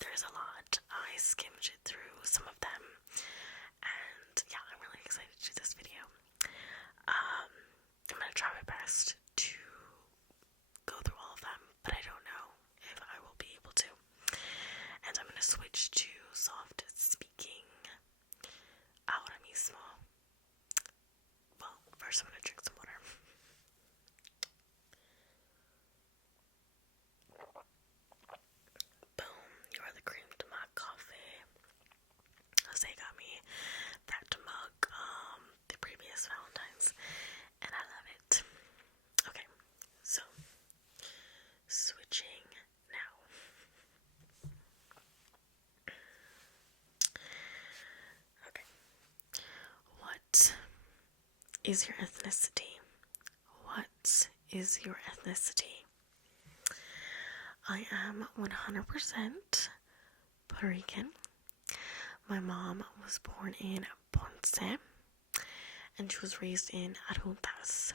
there's a lot. I skimmed through some of them, and yeah, I'm really excited to do this video. I'm gonna try my best to go through all of them, but I don't know if I will be able to. And I'm gonna switch to soft speaking ahora mismo. Well, first I'm gonna drink some water. Boom, you are the cream to my coffee. Jose got me that mug the previous Valentine's, and I love it. Okay, so switching now. Okay, what is your ethnicity? What is your ethnicity? I am 100% Puerto Rican. My mom was born in Ponce, and she was raised in Adjuntas.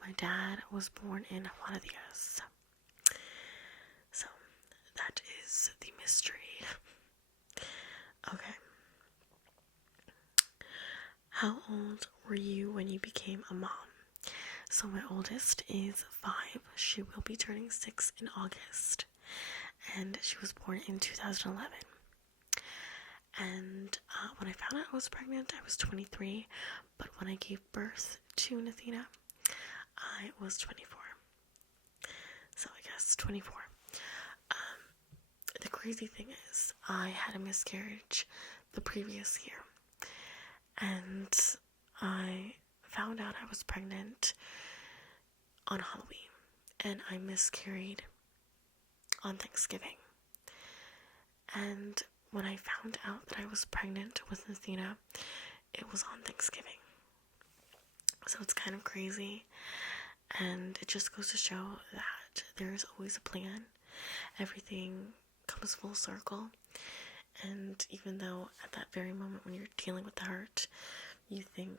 My dad was born in Juana Diaz. So, that is the mystery. Okay. How old were you when you became a mom? So my oldest is 5. She will be turning 6 in August. And she was born in 2011. And when I found out I was pregnant, I was 23. But when I gave birth to Nathina, I was 24. So I guess 24. The crazy thing is, I had a miscarriage the previous year. And I found out I was pregnant on Halloween, and I miscarried on Thanksgiving. And when I found out that I was pregnant with Nathina, it was on Thanksgiving. So it's kind of crazy, and it just goes to show that there's always a plan. Everything comes full circle, and even though at that very moment when you're dealing with the hurt, you think,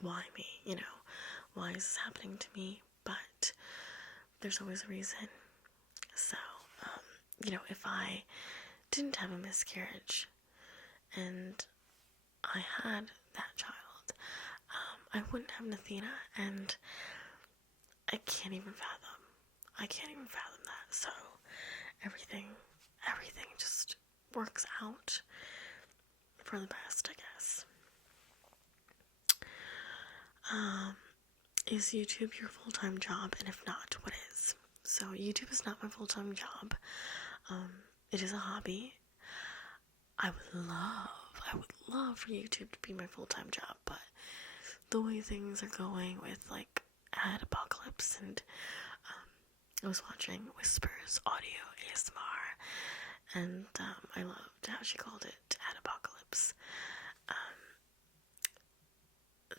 why me? Why is this happening to me? But there's always a reason. So, if I didn't have a miscarriage and I had that child, I wouldn't have Nathina, and I can't even fathom that. So everything just works out for the best, I guess. Is YouTube your full-time job? And if not, what is? So YouTube is not my full-time job. It is a hobby. I would love for YouTube to be my full-time job, but the way things are going with like ad apocalypse, and I was watching Whispers Audio ASMR, and I loved how she called it ad apocalypse.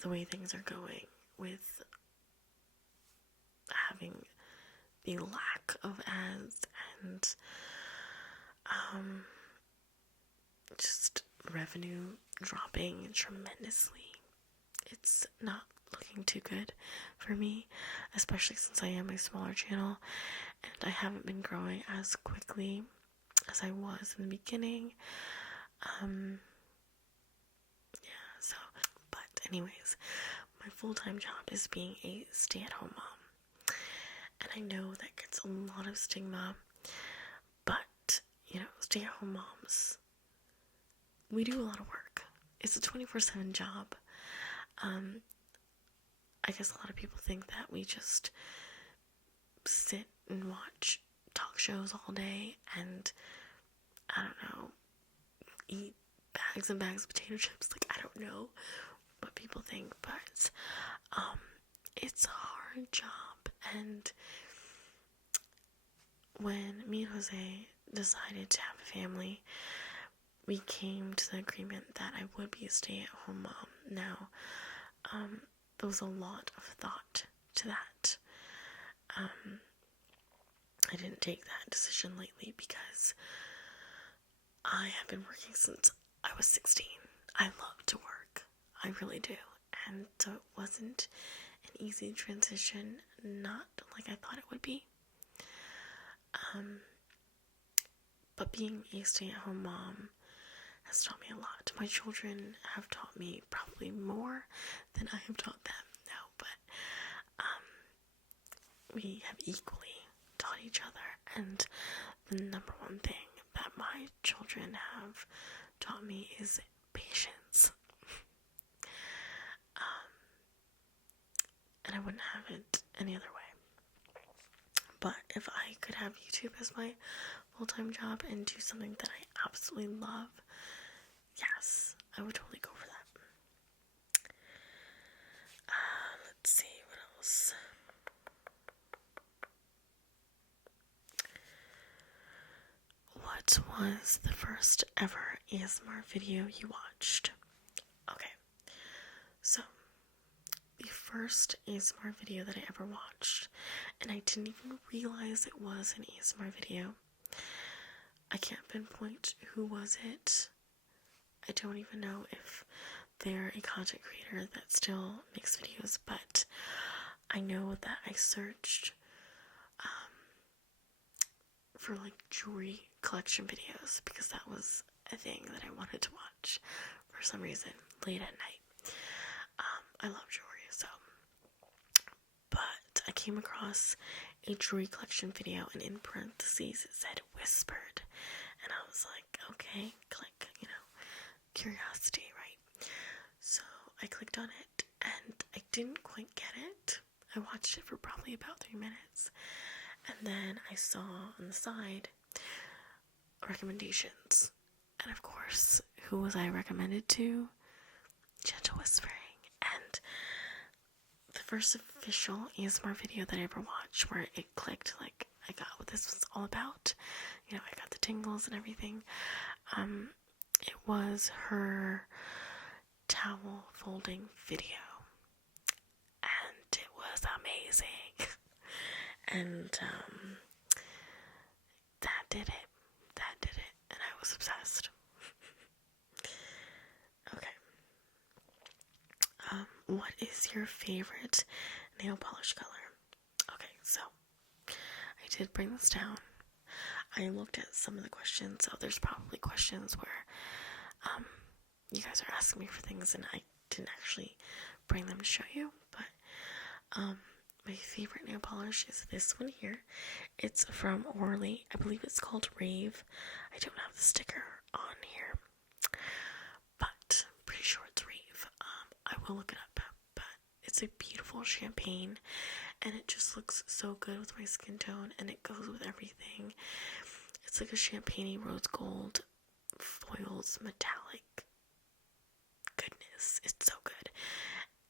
The way things are going with having the lack of ads and just revenue dropping tremendously. It's not looking too good for me, especially since I am a smaller channel and I haven't been growing as quickly as I was in the beginning. But anyways, my full-time job is being a stay-at-home mom. And I know that gets a lot of stigma, but, stay-at-home moms, we do a lot of work. It's a 24/7 job. I guess a lot of people think that we just sit and watch talk shows all day and, I don't know, eat bags and bags of potato chips. Like, I don't know what people think, but it's a hard job. And when me and Jose decided to have a family, we came to the agreement that I would be a stay-at-home mom. Now, there was a lot of thought to that. I didn't take that decision lightly because I have been working since I was 16. I love to work. I really do. And so it wasn't an easy transition, not like I thought it would be. But being a stay-at-home mom has taught me a lot. My children have taught me probably more than I have taught them now, but we have equally taught each other. And the number one thing that my children have taught me is patience. And I wouldn't have it any other way. But if I could have YouTube as my full-time job and do something that I absolutely love, yes, I would totally go for that. Let's see, what else? What was the first ever ASMR video you watched? Okay, so the first ASMR video that I ever watched, and I didn't even realize it was an ASMR video. I can't pinpoint who was it. I don't even know if they're a content creator that still makes videos, but I know that I searched for like jewelry collection videos because that was a thing that I wanted to watch for some reason late at night. I love jewelry, so. But I came across a jewelry collection video, and in parentheses it said whispered, and I was like, okay, click, curiosity, right? So I clicked on it, and I didn't quite get it. I watched it for probably about 3 minutes, and then I saw on the side recommendations, and of course, who was I recommended to? Gentle Whispering. And the first official ASMR video that I ever watched where it clicked, like, I got what this was all about, I got the tingles and everything, it was her towel folding video, and it was amazing. And that did it, and I was obsessed. Okay. What is your favorite nail polish color? Okay, so I did bring this down. I looked at some of the questions, so there's probably questions where you guys are asking me for things and I didn't actually bring them to show you, but my favorite nail polish is this one here. It's from Orly. I believe it's called Rave. I don't have the sticker on here, but pretty sure it's Rave. I will look it up, but it's a beautiful champagne, and it just looks so good with my skin tone, and it goes with everything. It's like a champagne rose gold foils metallic goodness. It's so good.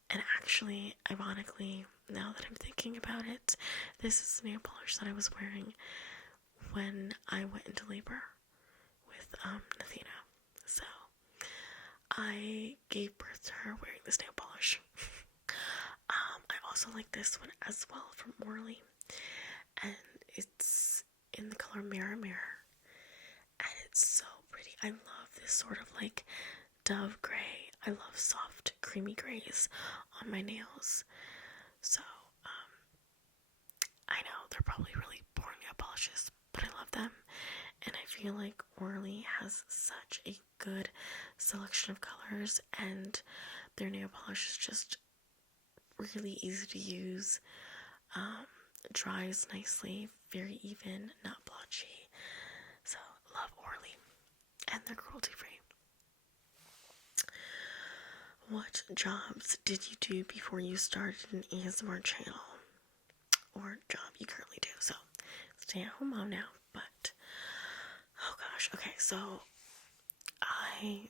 And actually, ironically, now that I'm thinking about it, this is the nail polish that I was wearing when I went into labor with Nathina. So I gave birth to her wearing this nail polish. I also like this one as well from Orly, and it's in the color Mirror Mirror, and it's so pretty. I love this sort of like dove gray. I love soft creamy grays on my nails. So I know they're probably really boring nail polishes, but I love them, and I feel like Orly has such a good selection of colors, and their nail polish is just really easy to use, dries nicely, very even, not blotchy. So love Orly, and they're cruelty free. What jobs did you do before you started an ASMR channel? Or job you currently do? So, stay at home mom now, but, oh gosh, okay, so, I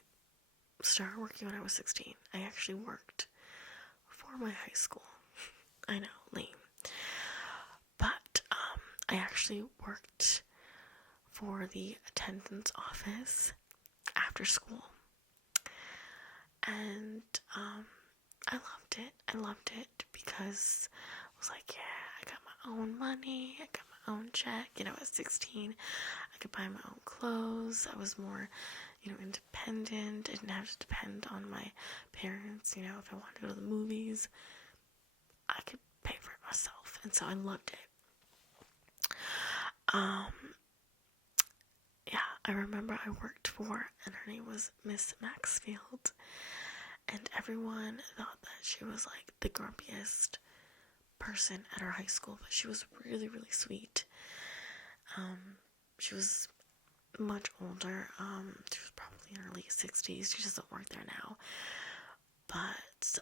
started working when I was 16. I actually worked for my high school. I know, lame. But, I actually worked for the attendance office after school. And, I loved it because I was like, yeah, I got my own money, I got my own check, at 16, I could buy my own clothes, I was more, independent, I didn't have to depend on my parents, if I wanted to go to the movies, I could pay for it myself, and so I loved it. Yeah, I remember I worked for, and her name was Miss Maxfield, and everyone thought that she was like the grumpiest person at our high school, but she was really, really sweet. She was much older. She was probably in her late 60s. She doesn't work there now. But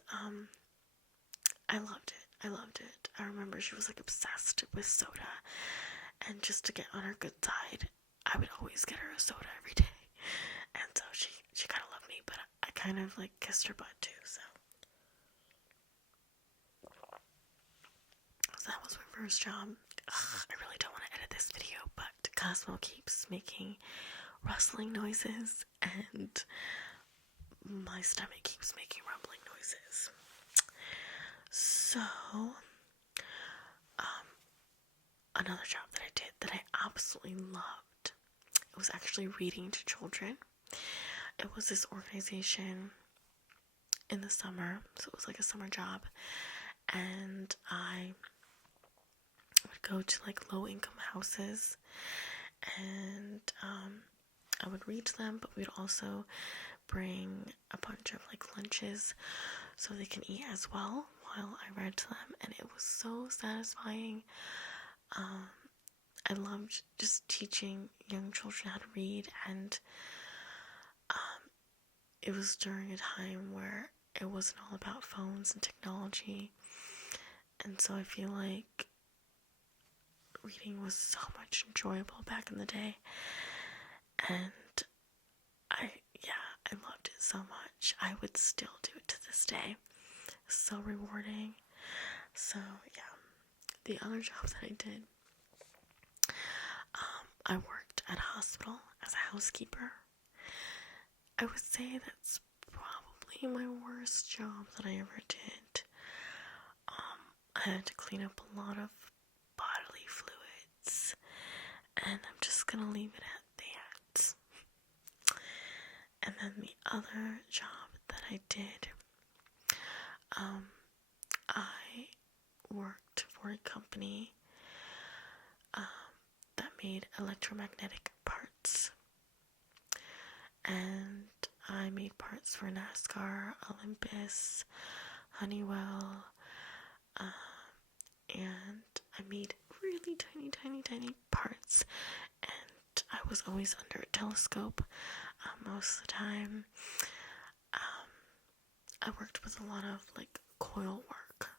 I loved it. I loved it. I remember she was like obsessed with soda. And just to get on her good side, I would always get her a soda every day. And so she kind of loved me, but I kind of like kissed her butt too, so that was my first job. I really don't want to edit this video, but Cosmo keeps making rustling noises and my stomach keeps making rumbling noises. So, another job that I did that I absolutely loved, it was actually reading to children. It was this organization in the summer, so it was like a summer job, and I would go to like low-income houses, and I would read to them, but we'd also bring a bunch of like lunches so they can eat as well while I read to them, and it was so satisfying. I loved just teaching young children how to read, and it was during a time where it wasn't all about phones and technology, and so I feel like reading was so much enjoyable back in the day, and I loved it so much. I would still do it to this day. So rewarding. So yeah, the other jobs that I did, I worked at a hospital as a housekeeper. I would say that's probably my worst job that I ever did. I had to clean up a lot of bodily fluids, and I'm just gonna leave it at that. And then the other job that I did, I worked for a company that made electromagnetic parts, and I made parts for NASCAR, Olympus, Honeywell, and I made really tiny parts, and I was always under a telescope most of the time. I worked with a lot of like coil work,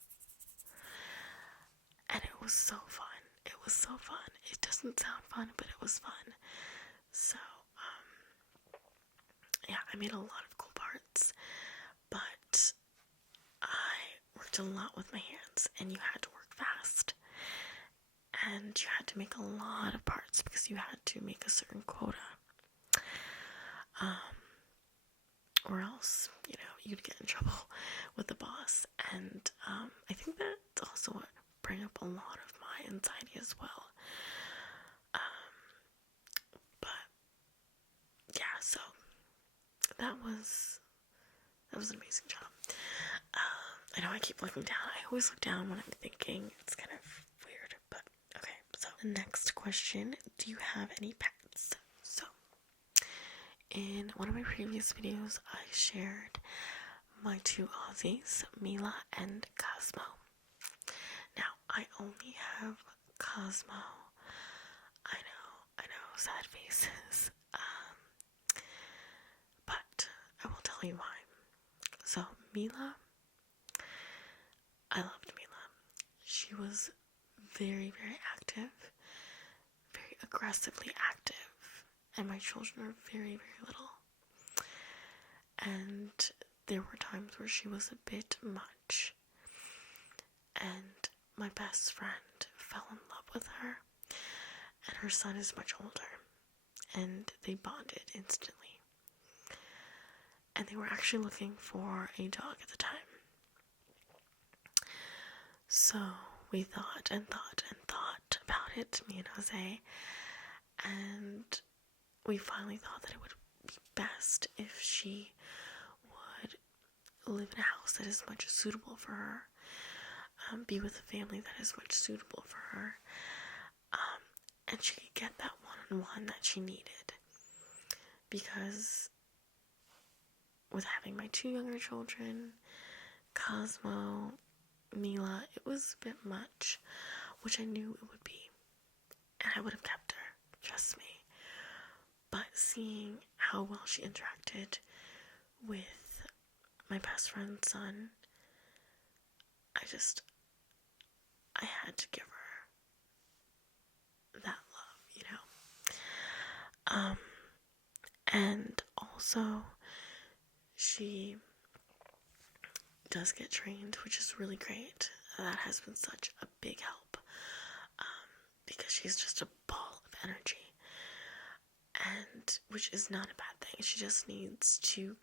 and it was so fun. It was so fun. It doesn't sound fun, but it was fun. So, yeah, I made a lot of cool parts, but I worked a lot with my hands, and you had to work fast, and you had to make a lot of parts because you had to make a certain quota, or else, you'd get in trouble with the boss, and I think that's also what bring up a lot of my anxiety as well. But yeah, so that was an amazing job. I know I keep looking down. I always look down when I'm thinking. It's kind of weird, but okay. So the next question: do you have any pets? So in one of my previous videos, I shared my two Aussies, Mila and Cosmo. Now, I only have Cosmo. I know, sad faces. But I will tell you why. So, Mila, I loved Mila. She was very, very active, very aggressively active, and my children are very, very little. And there were times where she was a bit much, and my best friend fell in love with her, and her son is much older, and they bonded instantly. And they were actually looking for a dog at the time. So we thought about it, me and Jose, and we finally thought that it would be best if she would live in a house that is much suitable for her, be with a family that is much suitable for her, and she could get that one-on-one that she needed. because with having my 2 younger children, Cosmo, Mila, it was a bit much, which I knew it would be, and I would have kept her, trust me. But seeing how well she interacted with my best friend's son, I had to give her that love, and also she does get trained, which is really great. That has been such a big help, because she's just a ball of energy, and which is not a bad thing. She just needs to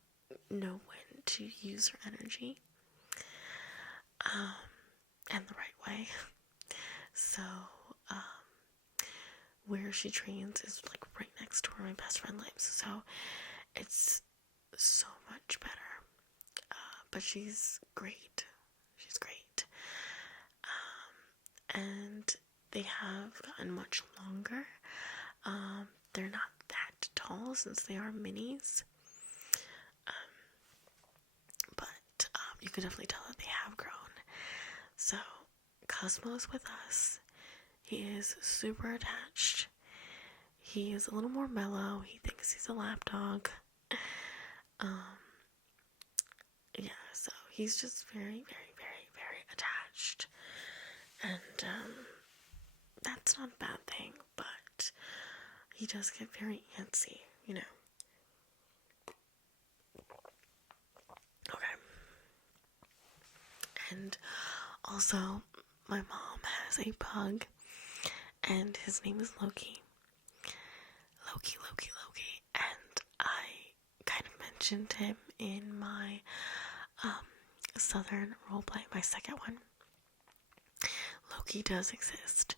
know when to use her energy, and the right way. So, where she trains is like right next to where my best friend lives, so it's so much better. But she's great. She's great. And they have gotten much longer. They're not that tall since they are minis. But you can definitely tell that they have grown. So, Cosmo is with us. He is super attached. He is a little more mellow. He thinks he's a lap dog. Yeah, so he's just very, very, very, very attached. And that's not a bad thing, but he does get very antsy, you know. Okay. And also, my mom has a pug, and his name is Loki. Loki. And I kind of mentioned him in my Southern roleplay, my second one. Loki does exist.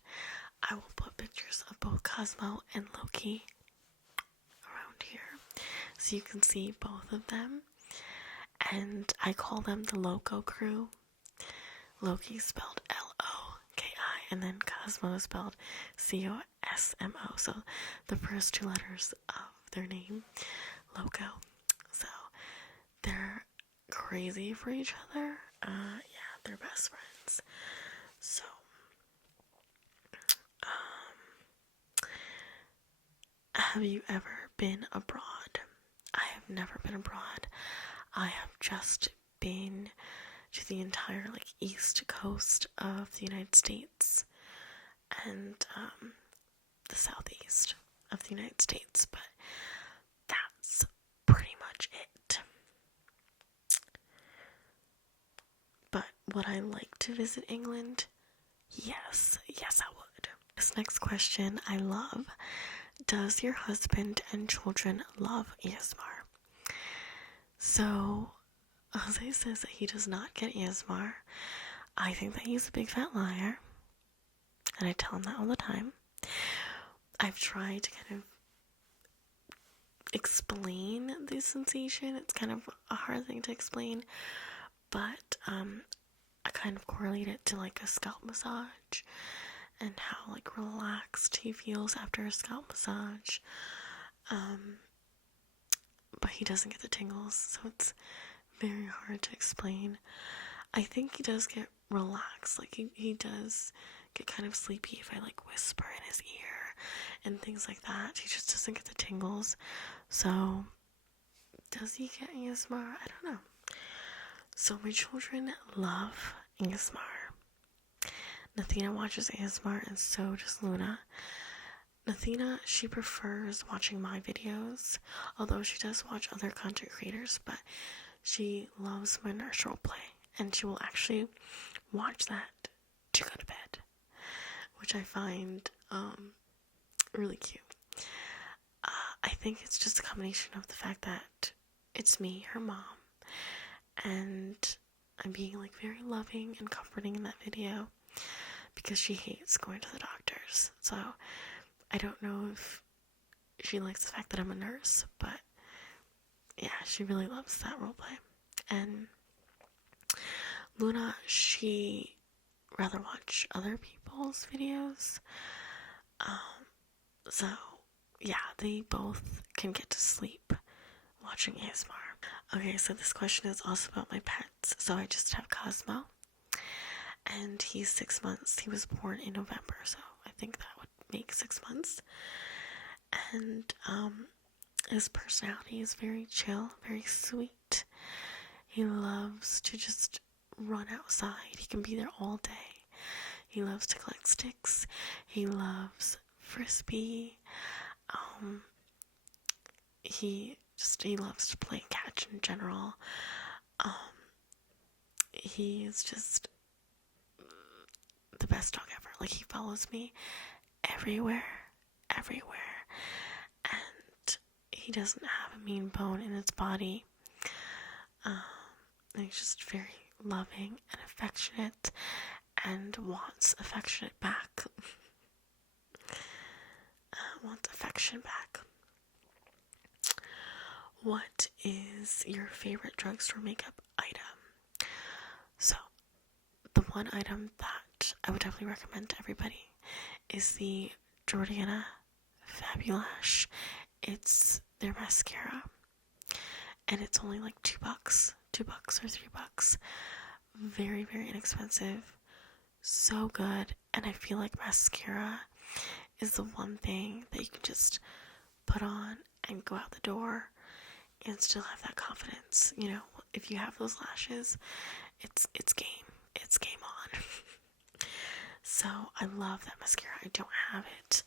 I will put pictures of both Cosmo and Loki around here so you can see both of them. And I call them the Loco crew. Loki spelled L-O-K-I, and then Cosmo is spelled C-O-S-M-O, so the first 2 letters of their name, Loco. So they're crazy for each other. Yeah, they're best friends. So have you ever been abroad? I have never been abroad. I have just been to the entire east coast of the United States and the southeast of the United States, but that's pretty much it. But would I like to visit England? Yes, I would. This next question I love. Does your husband and children love ASMR? So, Jose says that he does not get ASMR. I think that he's a big fat liar, and I tell him that all the time. I've tried to kind of explain the sensation. It's kind of a hard thing to explain, but I kind of correlate it to a scalp massage and how relaxed he feels after a scalp massage. But he doesn't get the tingles, so it's very hard to explain. I think he does get relaxed. He does get kind of sleepy if I whisper in his ear and things like that. He just doesn't get the tingles. So does he get ASMR? I don't know. So my children love ASMR. Nathina watches ASMR, and so does Luna. Nathina, she prefers watching my videos, although she does watch other content creators, but she loves my nurse roleplay, and she will actually watch that to go to bed, which I find really cute. I think it's just a combination of the fact that it's me, her mom, and I'm being very loving and comforting in that video because she hates going to the doctors. So I don't know if she likes the fact that I'm a nurse, but yeah, she really loves that roleplay. And Luna, she rather watch other people's videos. So yeah, they both can get to sleep watching ASMR. Okay, so this question is also about my pets. So I just have Cosmo, and he's 6 months. He was born in November, so I think that would make 6 months. And his personality is very chill, very sweet. He loves to just run outside. He can be there all day. He loves to collect sticks. He loves frisbee. He loves to play catch in general. He is just the best dog ever. Like, he follows me everywhere, and he doesn't have a mean bone in his body. And he's just very loving and affectionate, and wants affectionate back. Wants affection back. What is your favorite drugstore makeup item? So, the one item that I would definitely recommend to everybody is the Jordana Fabulash. It's their mascara, and it's only like $2 or $3. Very, very inexpensive. So good. And I feel like mascara is the one thing that you can just put on and go out the door and still have that confidence. You know, if you have those lashes, it's game. It's game on. So I love that mascara. I don't have it,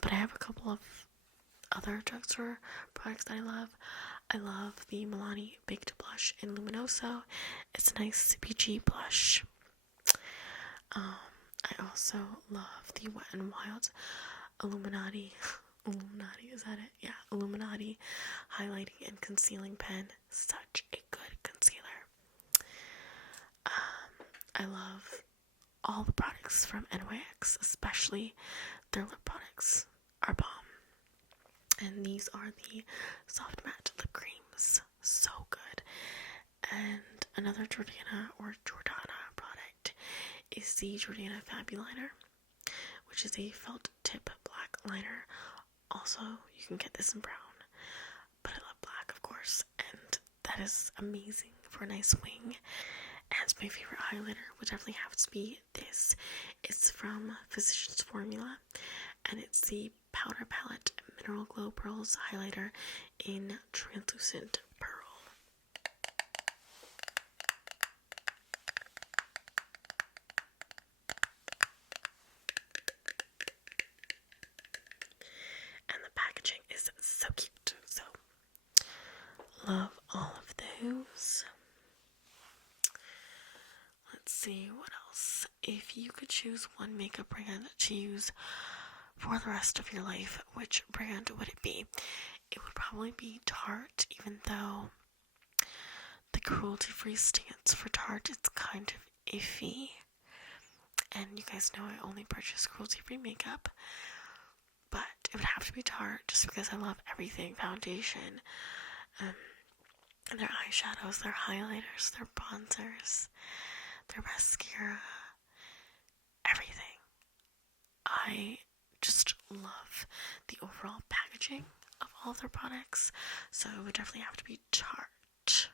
but I have a couple of other drugstore products that I love. I love the Milani Baked Blush in Luminoso. It's a nice peachy blush. I also love the Wet n Wild Illuminati, is that it? Yeah, Illuminati highlighting and concealing pen. Such a good concealer. I love all the products from NYX, especially their lip products are bomb. And these are the soft matte lip creams. So good. And another Jordana product is the Jordana Fabuliner, which is a felt tip black liner. Also, you can get this in brown, but I love black, of course, and that is amazing for a nice wing. And my favorite highlighter would definitely have to be this. It's from Physicians Formula, and it's the Powder Palette Mineral Glow Pearls highlighter in Translucent Pearl. And the packaging is so cute. So, love all of those. Let's see, what else? If you could choose one makeup brand to use for the rest of your life, which brand would it be? It would probably be Tarte, even though the cruelty-free stance for Tarte is kind of iffy. And you guys know I only purchase cruelty-free makeup. But it would have to be Tarte, just because I love everything. Foundation, their eyeshadows, their highlighters, their bronzers, their mascara, everything. I just love the overall packaging of all of their products, so it would definitely have to be Tarte.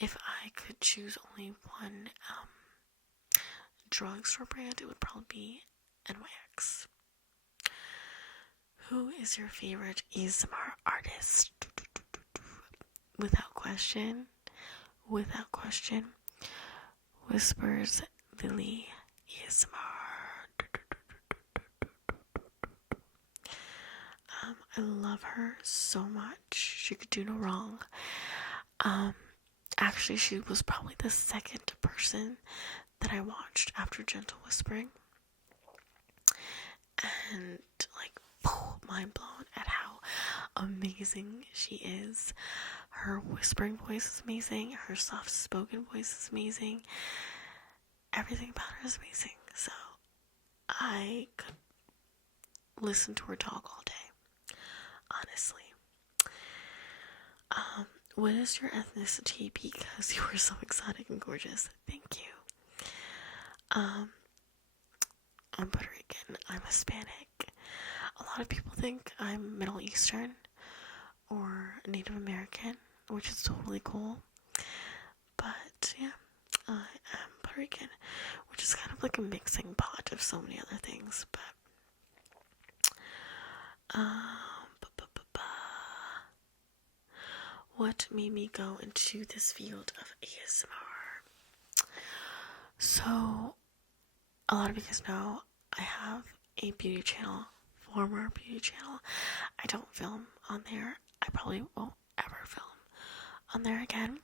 If I could choose only one drugstore brand, it would probably be NYX. Who is your favorite ASMR artist? Without question, Whispers Lily ASMR. I love her so much. She could do no wrong. Actually, she was probably the second person that I watched after Gentle Whispering. And, like, mind blown at how amazing she is. Her whispering voice is amazing. Her soft-spoken voice is amazing. Everything about her is amazing. So, I could listen to her talk all day. Honestly. What is your ethnicity? Because you are so exotic and gorgeous. Thank you. I'm Puerto Rican. I'm Hispanic. a lot of people think I'm Middle Eastern or Native American, which is totally cool. But yeah, I am Puerto Rican, which is kind of like a mixing pot of so many other things. But what made me go into this field of ASMR? So, a lot of you guys know I have a beauty channel, former beauty channel. I don't film on there. I probably won't ever film on there again.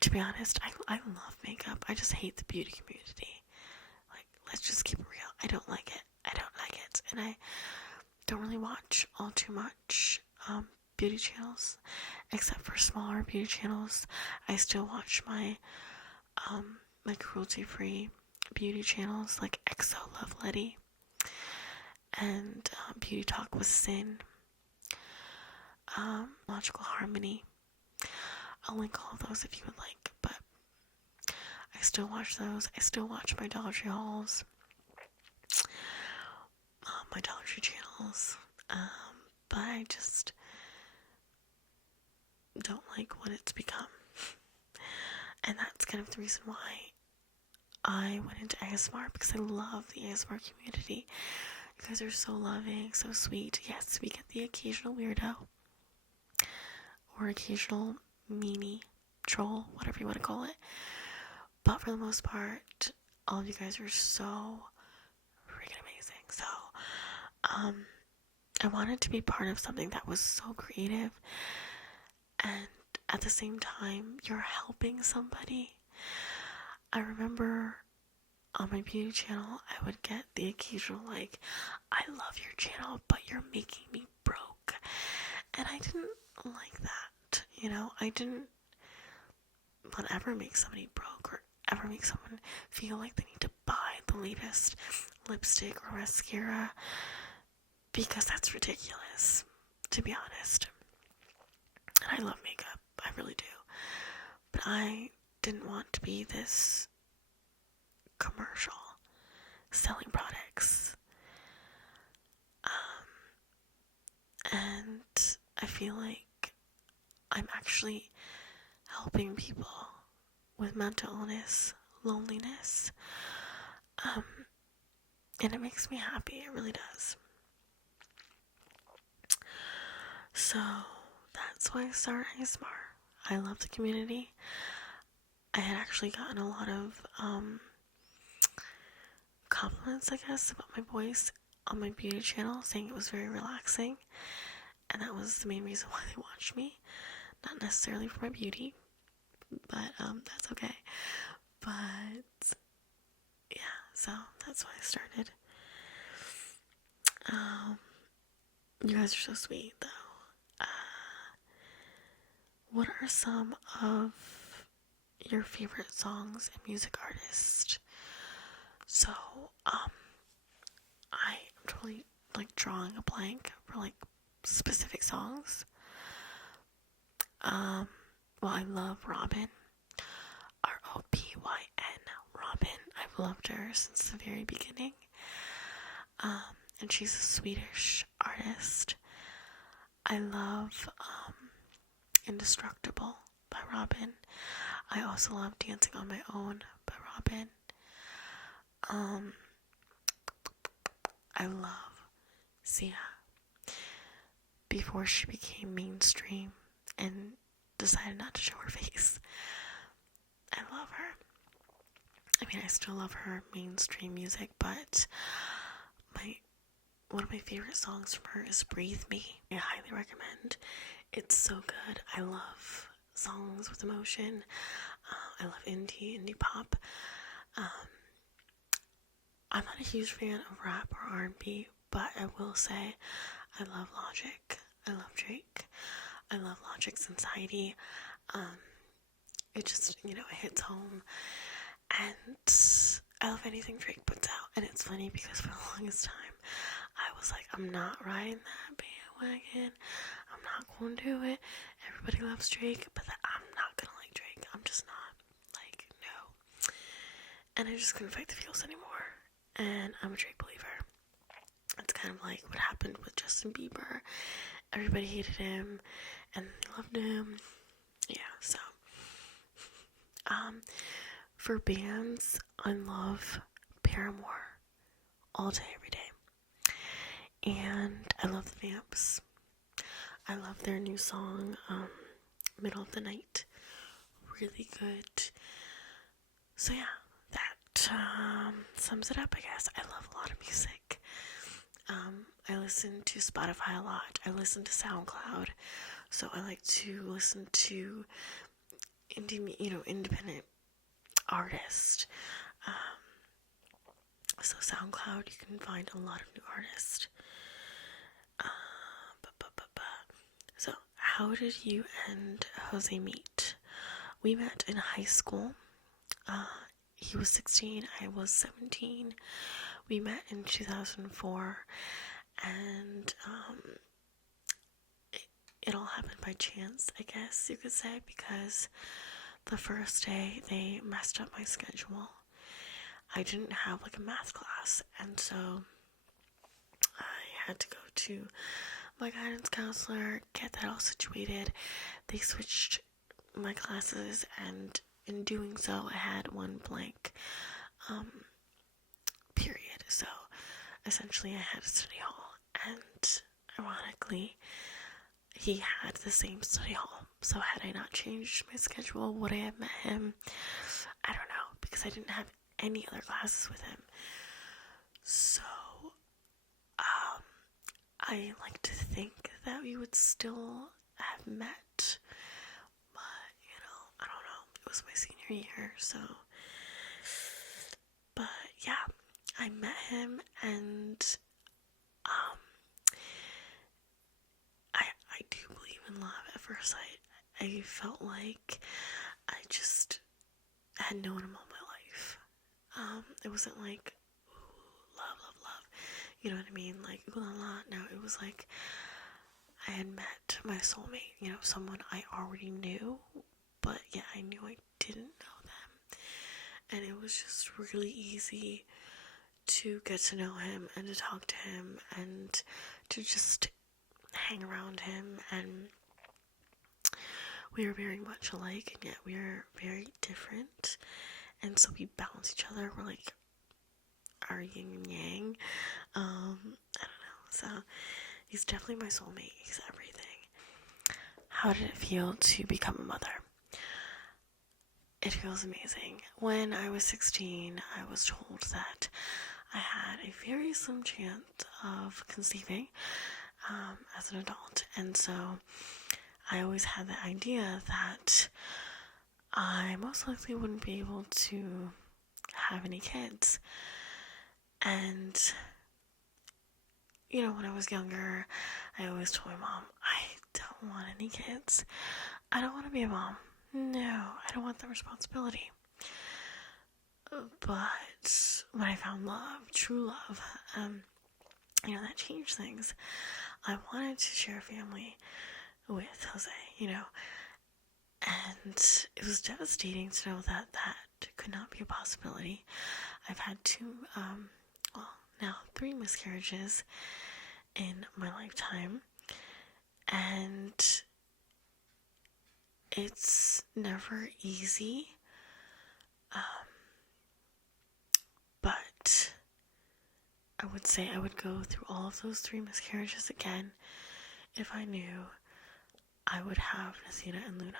To be honest, I love makeup. I just hate the beauty community. Like, let's just keep it real. I don't like it. And I don't really watch all too much beauty channels, except for smaller beauty channels. I still watch my my cruelty-free beauty channels like XO Love Letty and Beauty Talk with Sin, Logical Harmony. I'll link all of those if you would like, but I still watch those. I still watch my Dollar Tree hauls, my Dollar Tree channels, but I just don't like what it's become. And that's kind of the reason why I went into ASMR, because I love the ASMR community. You guys are so loving, so sweet. Yes, we get the occasional weirdo or occasional meanie, troll, whatever you want to call it. But for the most part, all of you guys are so freaking amazing. So, I wanted to be part of something that was so creative, and at the same time, you're helping somebody. I remember on my beauty channel, I would get the occasional, like, I love your channel, but you're making me broke. And I didn't like that, you know? I didn't want to ever make somebody broke or ever make someone feel like they need to buy the latest lipstick or mascara, because that's ridiculous, to be honest. And I love makeup, I really do. But I didn't want to be this commercial selling products. And I feel like I'm actually helping people with mental illness, loneliness, and it makes me happy. It really does. So that's why I started ASMR. I love the community. I had actually gotten a lot of compliments, I guess, about my voice on my beauty channel, saying it was very relaxing, and that was the main reason why they watched me. Not necessarily for my beauty, but that's okay. But yeah, so that's why I started. You guys are so sweet, though. What are some of your favorite songs and music artists? So, I am totally like drawing a blank for like specific songs. Well, I love Robin, Robyn. Robin. I've loved her since the very beginning. And she's a Swedish artist. I love Indestructible by Robin. I also love Dancing on My Own by Robin. I love Sia before she became mainstream and decided not to show her face. I love her. I mean, I still love her mainstream music, but one of my favorite songs from her is Breathe Me. I highly recommend. It's so good. I love songs with emotion. I love indie pop. I'm not a huge fan of rap or R&B, but I will say I love Logic. I love Drake. I love Logic's Anxiety. It just, it hits home. And I love anything Drake puts out. And it's funny because for the longest time, I was like, I'm not riding that bandwagon. I'm not going to do it. Everybody loves Drake, but I'm not going to like Drake. I'm just not. Like, no. And I just couldn't fight the feels anymore. And I'm a Drake believer. It's kind of like what happened with Justin Bieber. Everybody hated him and loved him. Yeah, so for bands, I love Paramore all day, every day. And I love the Vamps. I love their new song, Middle of the Night. Really good. So yeah, that sums it up, I guess. I love a lot of music. I listen to Spotify a lot. I listen to SoundCloud. So I like to listen to independent artists. So SoundCloud, you can find a lot of new artists. So how did you and Jose meet? We met in high school. He was 16, I was 17. We met in 2004, and it all happened by chance, I guess you could say, because the first day they messed up my schedule. I didn't have like a math class, and so I had to go to my guidance counselor, get that all situated. They switched my classes, and in doing so, I had one blank period. So essentially, I had a study hall, and ironically, he had the same study hall. So had I not changed my schedule, would I have met him? I don't know, because I didn't have any other classes with him. So I like to think that we would still have met, but I don't know. It was my senior year, so. But yeah, I met him, and I do believe in love at first sight. I felt like I just had known him all my life. It wasn't like, ooh, love, you know what I mean? Like, ooh la la. No, it was like I had met my soulmate, someone I already knew, but yeah, I knew I didn't know them. And it was just really easy to get to know him and to talk to him and to just hang around him. And we were very much alike, and yet we were very different. And so we balance each other. We're like our yin and yang. I don't know. So he's definitely my soulmate. He's everything. How did it feel to become a mother? It feels amazing. When I was 16, I was told that I had a very slim chance of conceiving as an adult. And so I always had the idea that I most likely wouldn't be able to have any kids. And, when I was younger, I always told my mom, I don't want any kids. I don't want to be a mom. No, I don't want that responsibility. But when I found love, true love, that changed things. I wanted to share a family with Jose, and it was devastating to know that could not be a possibility. I've had 3 miscarriages in my lifetime, and it's never easy, but I would say I would go through all of those 3 miscarriages again if I knew I would have Nasina and Luna.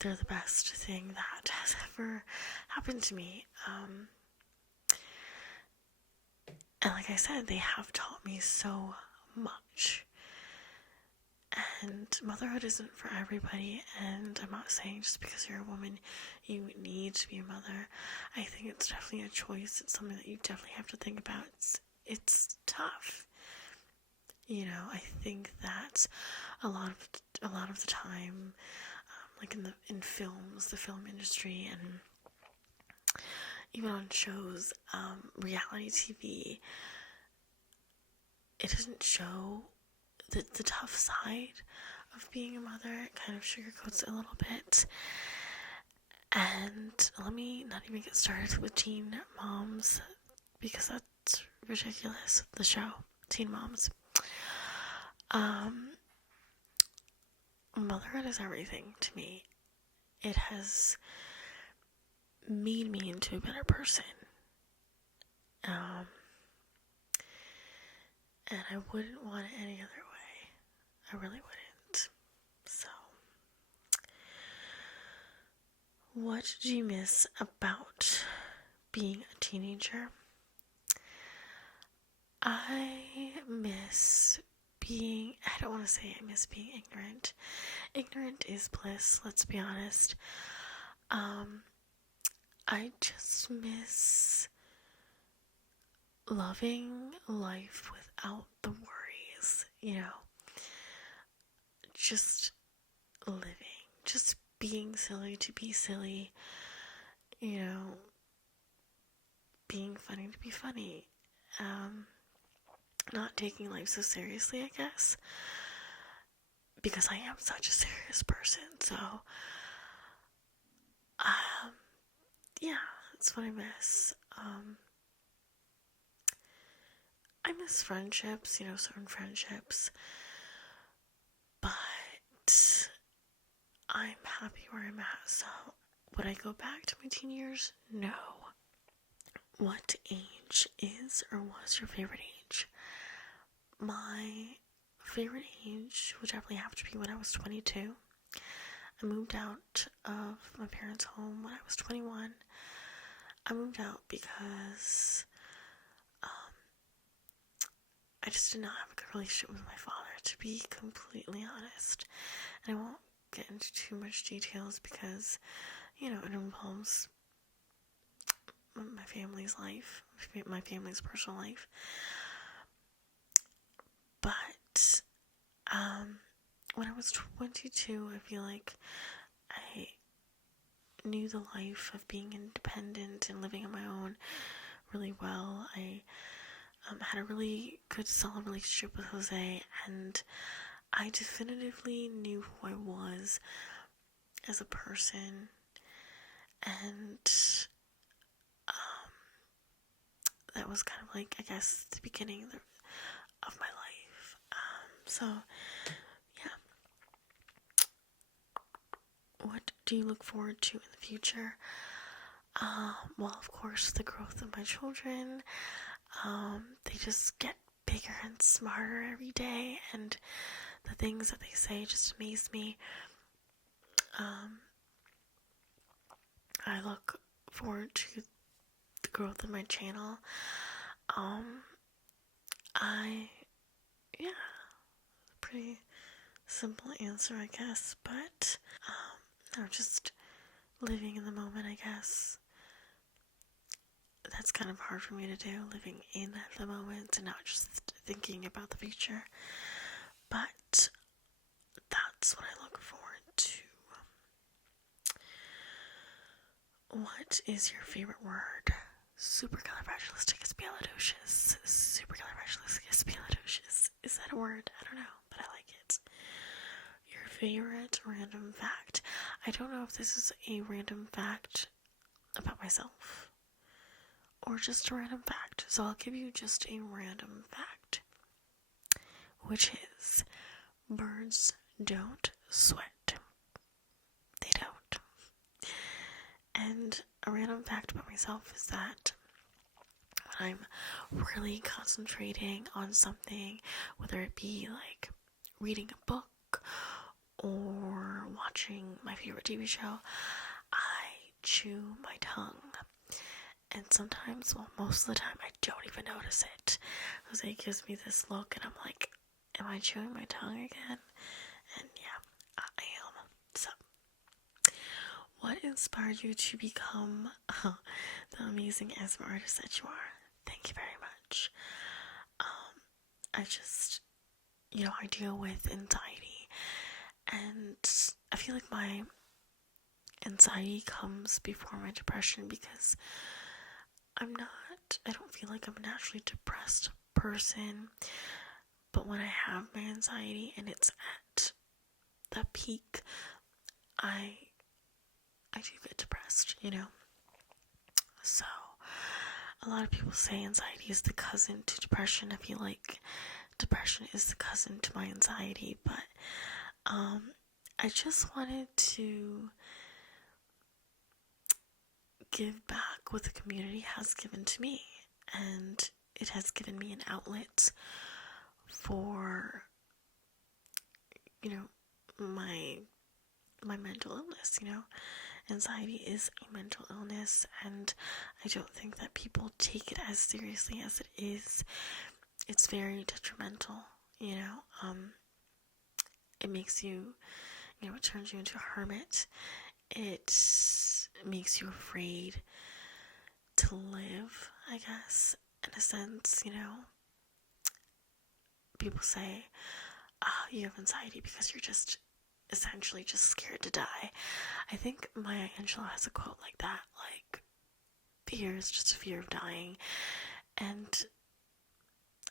They're the best thing that has ever happened to me. And like I said, they have taught me so much. And motherhood isn't for everybody, and I'm not saying just because you're a woman you need to be a mother. I think it's definitely a choice. It's something that you definitely have to think about. It's tough. I think that a lot of the time, like in films, the film industry, and even on shows, reality TV, it doesn't show the tough side of being a mother. It kind of sugarcoats it a little bit. And let me not even get started with teen moms, because It's ridiculous. The show, Teen Moms. Motherhood is everything to me. It has made me into a better person. And I wouldn't want it any other way. I really wouldn't. So, what did you miss about being a teenager? I don't want to say I miss being ignorant. Ignorant is bliss, let's be honest. I just miss loving life without the worries, just living, just being silly to be silly, being funny to be funny, not taking life so seriously, I guess, because I am such a serious person. So yeah, that's what I miss. I miss friendships, certain friendships, but I'm happy where I'm at. So would I go back to my teen years? No. What age is or was your favorite age? My favorite age would definitely have to be when I was 22. I moved out of my parents' home when I was 21. I moved out because I just did not have a good relationship with my father, to be completely honest. And I won't get into too much details because, it involves my family's life, my family's personal life. But when I was 22, I feel like I knew the life of being independent and living on my own really well. I had a really good, solid relationship with Jose, and I definitively knew who I was as a person, and that was kind of like, I guess, the beginning of my life. So, yeah. What do you look forward to in the future? Well, of course, the growth of my children. They just get bigger and smarter every day, and the things that they say just amaze me. I look forward to the growth of my channel. Pretty simple answer, I guess, but, just living in the moment, I guess. That's kind of hard for me to do, living in the moment and not just thinking about the future. But that's what I look forward to. What is your favorite word? Supercalifragilisticexpialidocious. Supercalifragilisticexpialidocious. Is that a word? I don't know, but I like it. Your favorite random fact. I don't know if this is a random fact about myself or just a random fact. So I'll give you just a random fact, which is birds don't sweat. They don't. And a random fact about myself is that when I'm really concentrating on something, whether it be like reading a book or watching my favorite TV show, I chew my tongue. And sometimes, well, most of the time, I don't even notice it. Jose gives me this look, and I'm like, am I chewing my tongue again? And yeah, I am. So, what inspired you to become the amazing ASMR artist that you are? Thank you very much. I just, I deal with anxiety, and I feel like my anxiety comes before my depression because I don't feel like I'm a naturally depressed person, but when I have my anxiety and it's at the peak, I do get depressed, So, a lot of people say anxiety is the cousin to depression. I feel like depression is the cousin to my anxiety, but I just wanted to give back what the community has given to me, and it has given me an outlet for, you know, my mental illness. Anxiety is a mental illness, and I don't think that people take it as seriously as it is. It's very detrimental. It makes you, it turns you into a hermit. It makes you afraid to live, I guess, in a sense. People say, you have anxiety because you're just essentially just scared to die. I think Maya Angelou has a quote like that, like, fear is just a fear of dying. And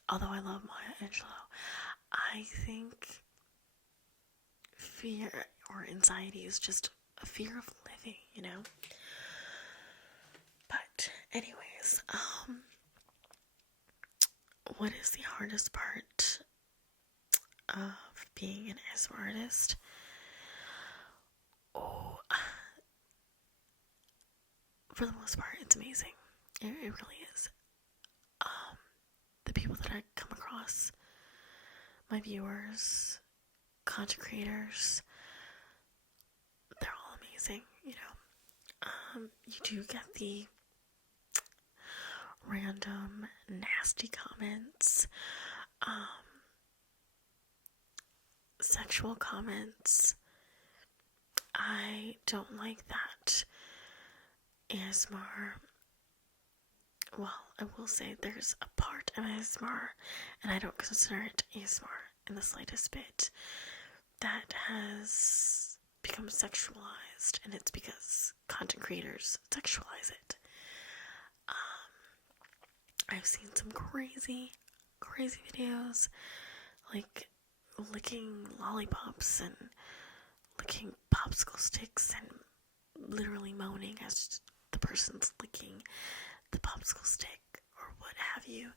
although I love Maya Angelou, I think fear or anxiety is just a fear of living, But anyways, what is the hardest part of being an ASMR artist? For the most part, it's amazing. It really is. The people that I come across, my viewers, content creators, they're all amazing, You do get the random nasty comments, sexual comments. I don't like that. ASMR, well, I will say there's a part of ASMR, and I don't consider it ASMR in the slightest bit, that has become sexualized, and it's because content creators sexualize it. I've seen some crazy videos, like licking lollipops and licking popsicle sticks and literally moaning as the person's licking the popsicle stick or what have you.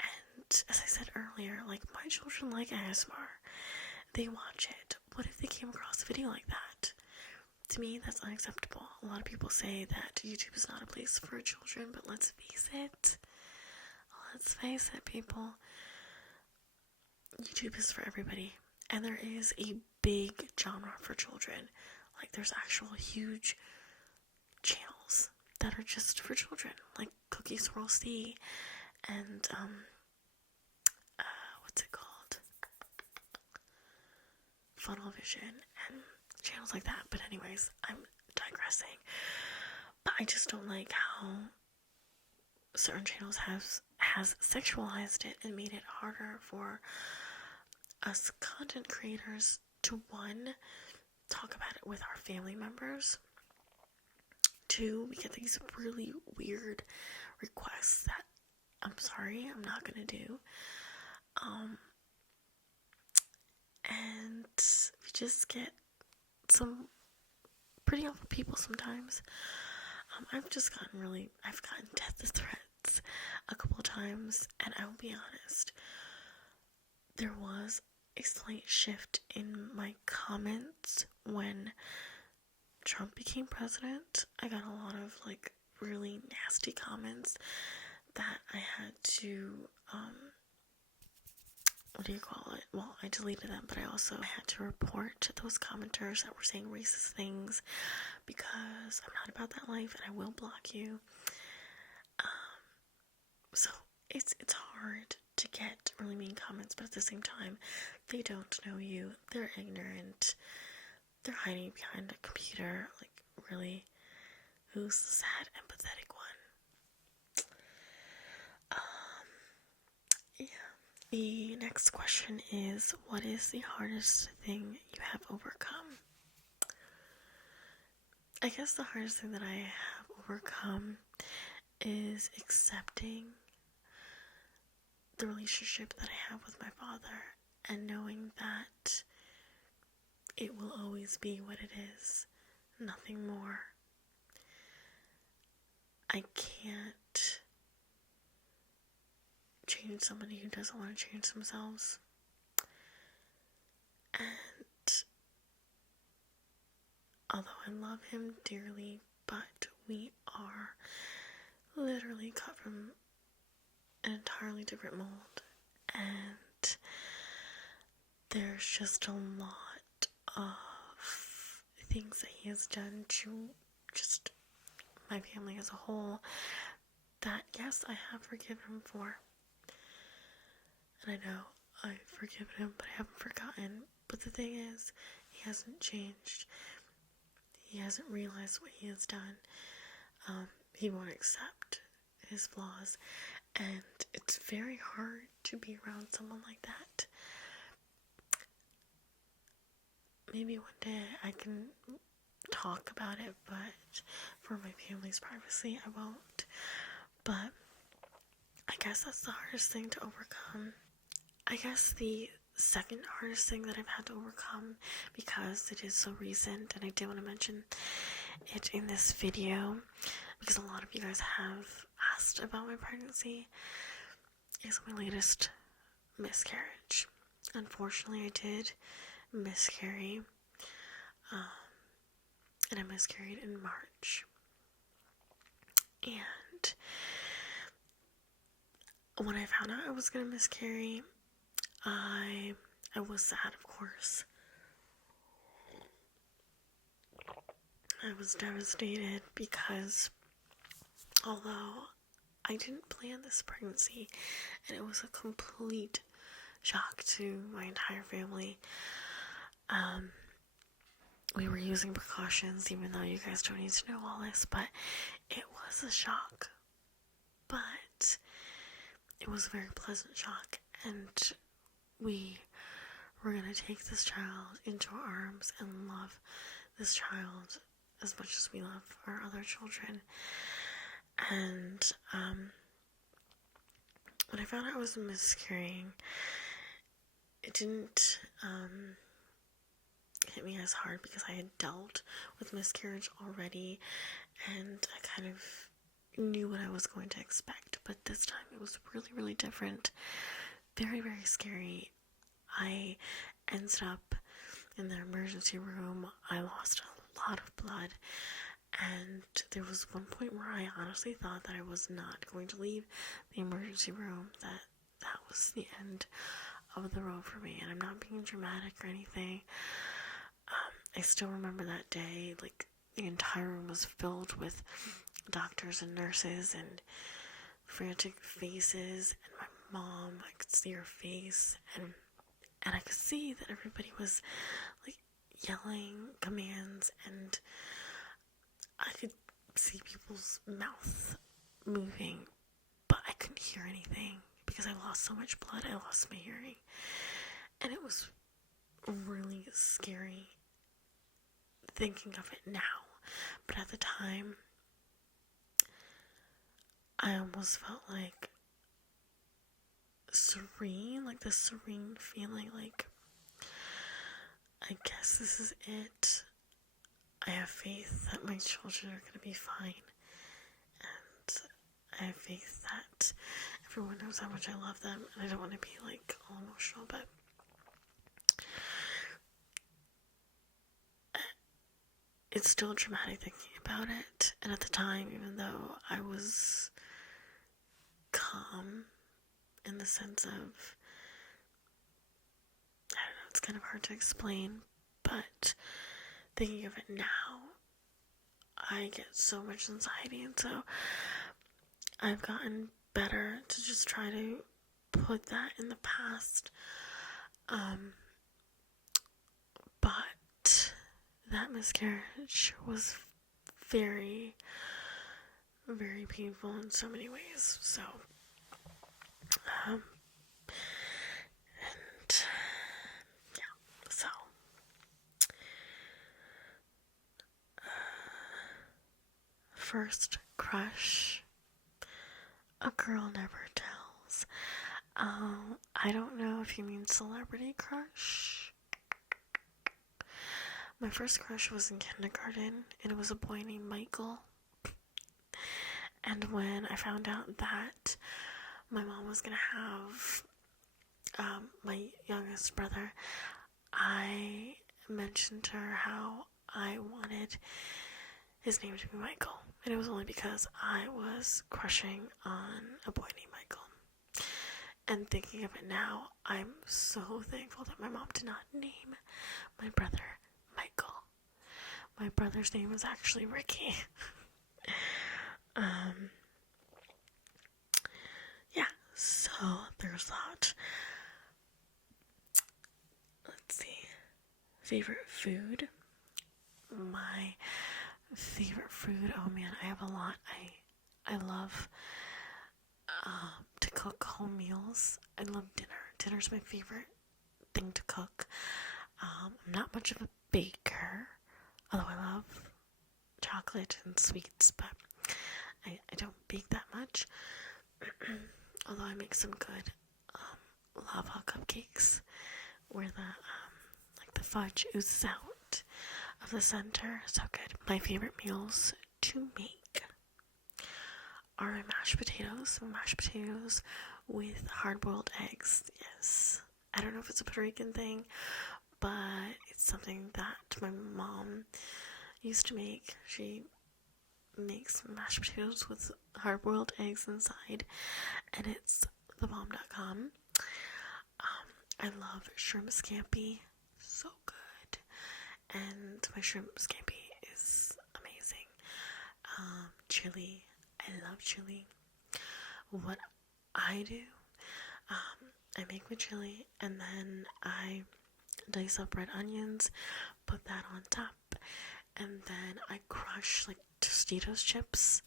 And as I said earlier, like, my children like ASMR. They watch it. What if they came across a video like that? To me, that's unacceptable. A lot of people say that YouTube is not a place for children, but let's face it. Let's face it, people. YouTube is for everybody. And there is a big genre for children. Like, there's actual huge channels that are just for children, like Cookie Swirl C and what's it called? Funnel Vision and channels like that. But anyways, I'm digressing. But I just don't like how certain channels has sexualized it and made it harder for us content creators to, one, talk about it with our family members. Two, we get these really weird requests that I'm sorry, I'm not gonna do. And we just get some pretty awful people sometimes. I've gotten death threats a couple of times, and I will be honest, there was a slight shift in my comments when Trump became president. I got a lot of, like, really nasty comments that I had to, well, I deleted them, but I also had to report those commenters that were saying racist things, because I'm not about that life, and I will block you. So it's hard to get really mean comments, but at the same time, they don't know you, they're ignorant, they're hiding behind a computer. Like, really, who's the sad, empathetic one? Yeah. The next question is, what is the hardest thing you have overcome? I guess the hardest thing that I have overcome is accepting the relationship that I have with my father, and knowing that it will always be what it is, nothing more. I can't change somebody who doesn't want to change themselves. And although I love him dearly, but we are literally cut from an entirely different mold. And there's just a lot of things that he has done to just my family as a whole that, yes, I have forgiven him for. And I know I've forgiven him, but I haven't forgotten. But the thing is, he hasn't changed. He hasn't realized what he has done. He won't accept his flaws. And it's very hard to be around someone like that. Maybe one day I can talk about it, but for my family's privacy, I won't. But I guess that's the hardest thing to overcome. I guess the second hardest thing that I've had to overcome, because it is so recent, and I did want to mention it in this video, because a lot of you guys have asked about my pregnancy, is my latest miscarriage. Unfortunately, I did miscarry, and I miscarried in March. And when I found out I was going to miscarry, I was sad, of course. I was devastated because although I didn't plan this pregnancy, and it was a complete shock to my entire family, we were using precautions, even though you guys don't need to know all this, but it was a shock. But it was a very pleasant shock, and we were going to take this child into our arms and love this child as much as we love our other children. And when I found out I was miscarrying, it didn't hit me as hard because I had dealt with miscarriage already, and I kind of knew what I was going to expect. But this time it was really, really different. Very, very scary. I ended up in the emergency room. I lost a lot of blood, and there was one point where I honestly thought that I was not going to leave the emergency room, that was the end of the road for me. And I'm not being dramatic or anything. I still remember that day, like, the entire room was filled with doctors and nurses and frantic faces, and my mom, I could see her face, and I could see that everybody was, like, yelling commands, and I could see people's mouth moving, but I couldn't hear anything because I lost so much blood. I lost my hearing, and it was really scary thinking of it now. But at the time, I almost felt like serene, like this serene feeling, like, I guess this is it. I have faith that my children are going to be fine, and I have faith that everyone knows how much I love them, and I don't want to be, like, all emotional, but it's still traumatic thinking about it. And at the time, even though I was calm in the sense of, I don't know, it's kind of hard to explain, but thinking of it now, I get so much anxiety, and so I've gotten better to just try to put that in the past. But that miscarriage was very, very painful in so many ways. So, and yeah, so first crush, a girl never tells. I don't know if you mean celebrity crush. My first crush was in kindergarten, and it was a boy named Michael. And when I found out that my mom was gonna have my youngest brother, I mentioned to her how I wanted his name to be Michael, and it was only because I was crushing on a boy named Michael. And thinking of it now, I'm so thankful that my mom did not name my brother Michael. My brother's name was actually Ricky. Yeah, so there's that. Let's see. Favorite food? My favorite food, oh man, I have a lot. I love to cook home meals. I love dinner. Dinner's my favorite thing to cook. I'm not much of a baker, although I love chocolate and sweets, but I don't bake that much. Although I make some good lava cupcakes where the fudge oozes out of the center. So good. My favorite meals to make are mashed potatoes. Mashed potatoes with hard-boiled eggs. Yes. I don't know if it's a Puerto Rican thing, but it's something that my mom used to make. She makes mashed potatoes with hard-boiled eggs inside, and it's thebomb.com. I love shrimp scampi. So good. And my shrimp scampi is amazing. Chili. I love chili. What I do, I make my chili and then I dice up red onions, put that on top, and then I crush like Tostitos chips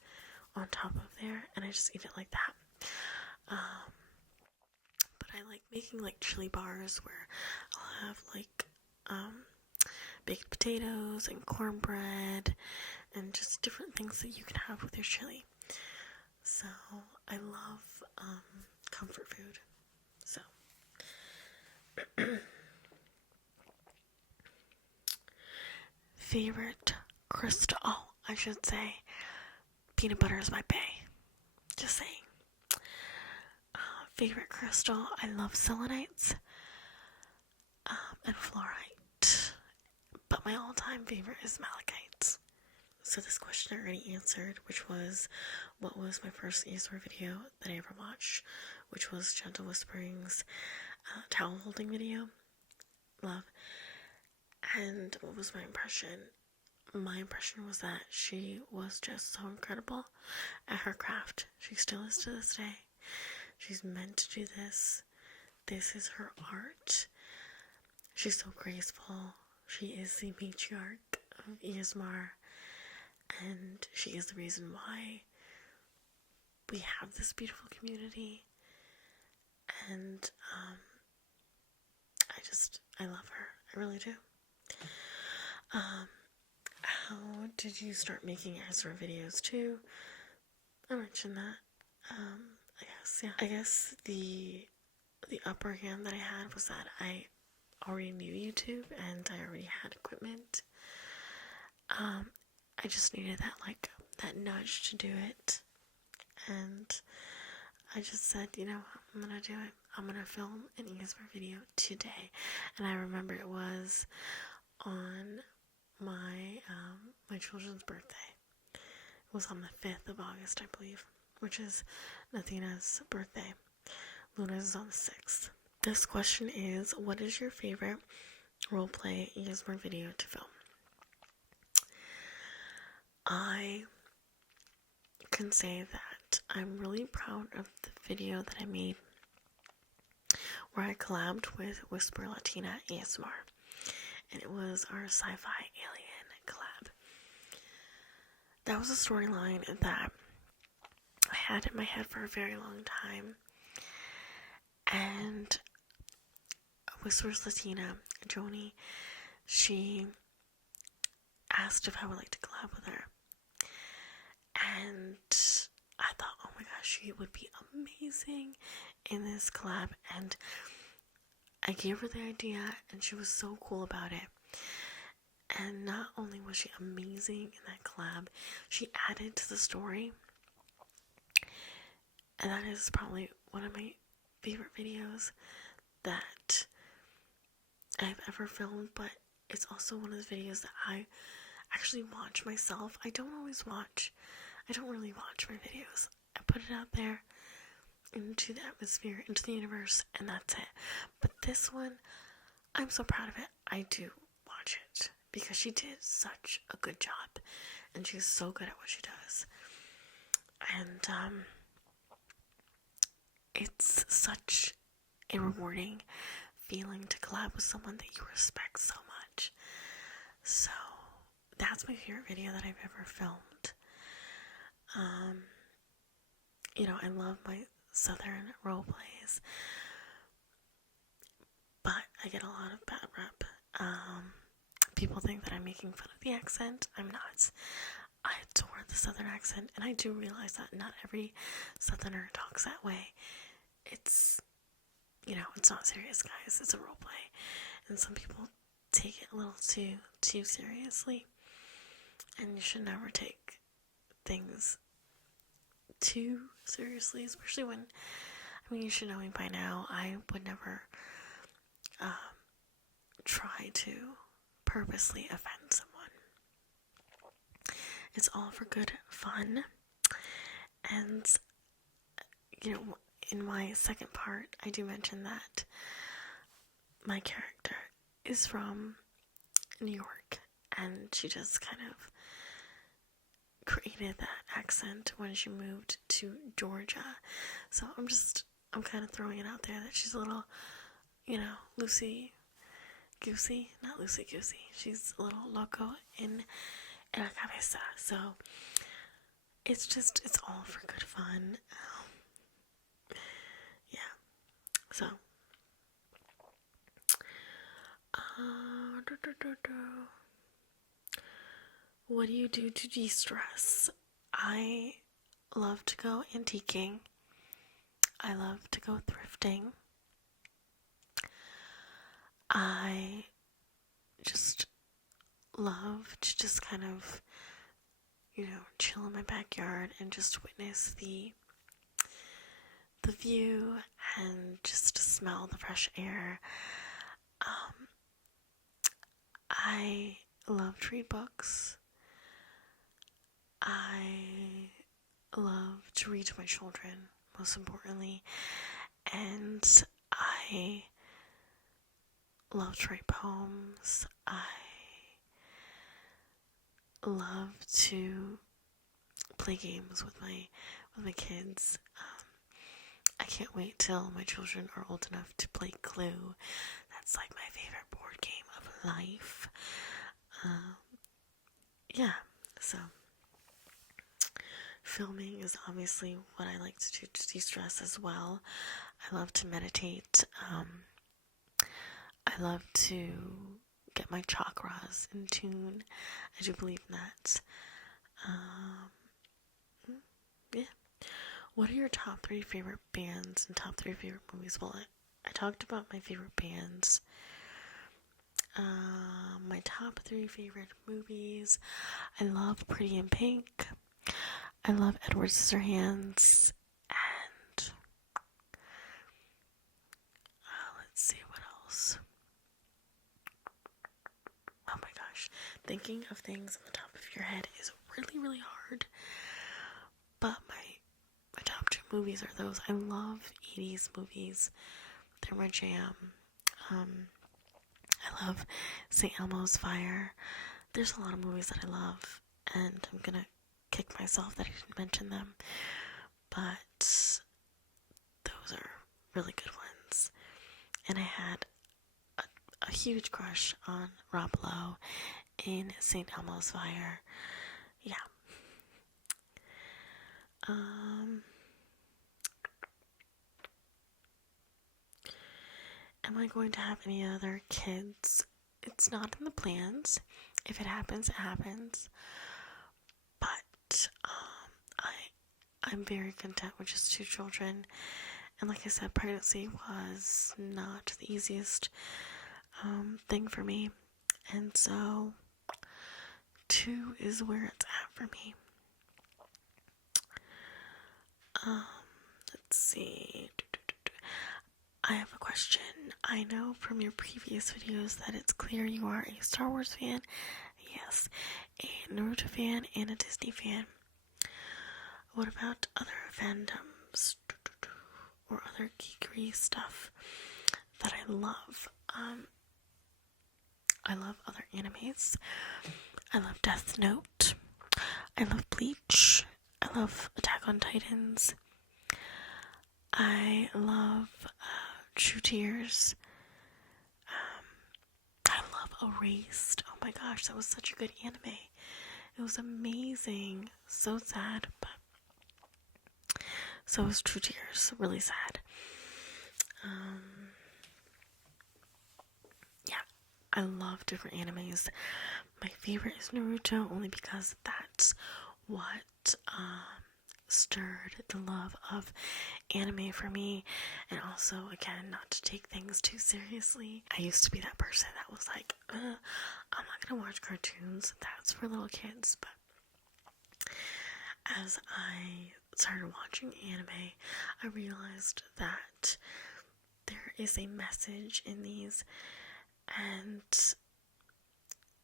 on top of there, and I just eat it like that. But I like making like chili bars where I'll have like baked potatoes and cornbread and just different things that you can have with your chili. So I love comfort food. So favorite crystal, I should say peanut butter is my bae. Just saying. Favorite crystal, I love selenites and fluorite, but my all-time favorite is malachites. So this question I already answered, which was, what was my first ASMR video that I ever watched, which was Gentle Whispering's towel holding video. Love. And what was my impression? My impression was that she was just so incredible at her craft. She still is to this day. She's meant to do this. This is her art. She's so graceful. She is the matriarch of ASMR. And she is the reason why we have this beautiful community. And I love her. I really do. How did you start making ASMR videos too? I mentioned that. I guess the upper hand that I had was that I already knew YouTube and I already had equipment. I just needed that nudge to do it, and I just said, I'm gonna do it. I'm gonna film an ASMR video today. And I remember it was on my children's birthday. It was on the 5th of August, I believe, which is Athena's birthday. Luna's is on the 6th. This question is, what is your favorite roleplay ASMR video to film? I can say that I'm really proud of the video that I made where I collabed with Whisper Latina ASMR, and it was our sci-fi alien collab. That was a storyline that I had in my head for a very long time, and Whispers Latina, Joni, she asked if I would like to collab with her. And I thought, oh my gosh, she would be amazing in this collab. And I gave her the idea, and she was so cool about it. And not only was she amazing in that collab, she added to the story. And that is probably one of my favorite videos that I've ever filmed, but it's also one of the videos that I actually watch myself. I don't really watch my videos. I put it out there into the atmosphere, into the universe, and that's it. But this one, I'm so proud of it. I do watch it because she did such a good job, and she's so good at what she does. And it's such a rewarding feeling to collab with someone that you respect so much. So that's my favorite video that I've ever filmed. I love my Southern role plays, but I get a lot of bad rep. People think that I'm making fun of the accent. I'm not. I adore the Southern accent, and I do realize that not every Southerner talks that way. It's not serious, guys. It's a role play, and some people take it a little too seriously, and you should never take things too seriously, especially when, you should know me by now. I would never try to purposely offend someone. It's all for good fun. And in my second part, I do mention that my character is from New York, and she just kind of created that accent when she moved to Georgia. So I'm kind of throwing it out there that she's a little, loosey goosey, not loosey goosey. She's a little loco in la cabeza. So it's all for good fun. Yeah. So what do you do to de-stress? I love to go antiquing. I love to go thrifting. I just love to just kind of, chill in my backyard and just witness the view and just to smell the fresh air. I love to read books. I love to read to my children, most importantly, and I love to write poems. I love to play games with my kids. I can't wait till my children are old enough to play Clue. That's like my favorite board game of life. Yeah, so filming is obviously what I like to do to de-stress as well. I love to meditate. I love to get my chakras in tune. I do believe in that. Yeah. What are your top 3 favorite bands and top 3 favorite movies? Well, I talked about my favorite bands. My top 3 favorite movies. I love Pretty in Pink. I love Edward Scissorhands. And let's see what else. Oh my gosh. Thinking of things on the top of your head is really, really hard. But my top 2 movies are those. I love 80s movies. They're my jam. I love St. Elmo's Fire. There's a lot of movies that I love, and I'm gonna kick myself that I didn't mention them. But those are really good ones. And I had a huge crush on Rob Lowe in St. Elmo's Fire. Yeah. Am I going to have any other kids? It's not in the plans. If it happens, it happens. But I'm very content with just 2 children. And like I said, pregnancy was not the easiest thing for me. And so 2 is where it's at for me. let's see. I have a question. I know from your previous videos that it's clear you are a Star Wars fan. Yes. A Naruto fan and a Disney fan. What about other fandoms or other geekery stuff that I love? I love other animes. I love Death Note. I love Bleach. I love Attack on Titans. I love True Tears. I love Erased. Oh my gosh, that was such a good anime. It was amazing. So sad, but so was True Tears. Really sad. Yeah, I love different animes. My favorite is Naruto only because that's what stirred the love of anime for me, and also, again, not to take things too seriously. I used to be that person that was like, I'm not gonna watch cartoons, that's for little kids. But as I started watching anime, I realized that there is a message in these, and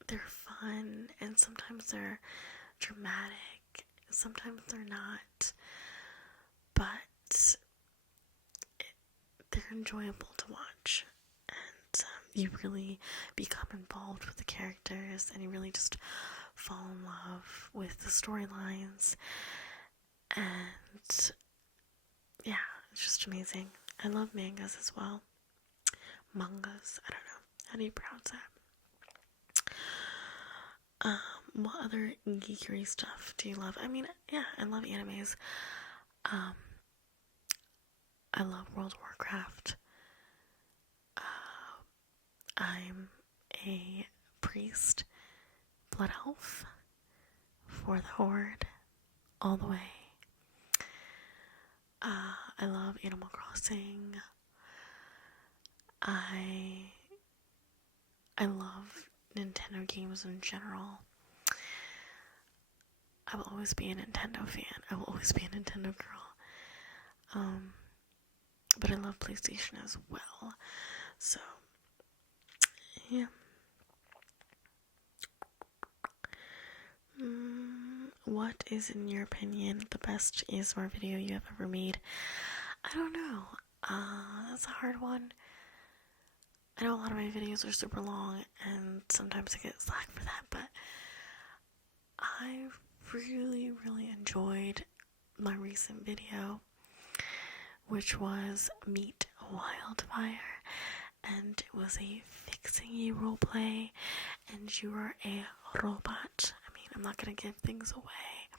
they're fun, and sometimes they're dramatic, sometimes they're not, but they're enjoyable to watch, and you really become involved with the characters, and you really just fall in love with the storylines, and yeah, it's just amazing. I love mangas as well. Mangas, I don't know. How do you pronounce that? What other geekery stuff do you love? I mean, yeah, I love animes. I love World of Warcraft. I'm a priest, blood elf, for the Horde, all the way. I love Animal Crossing. I love Nintendo games in general. I will always be a Nintendo fan. I will always be a Nintendo girl. But I love PlayStation as well. So, yeah. What is, in your opinion, the best ASMR video you have ever made? I don't know. That's a hard one. I know a lot of my videos are super long, and sometimes I get slack for that, but I really, really enjoyed my recent video, which was Meet Wildfire, and it was a fixing you roleplay, and you are a robot. I mean, I'm not gonna give things away,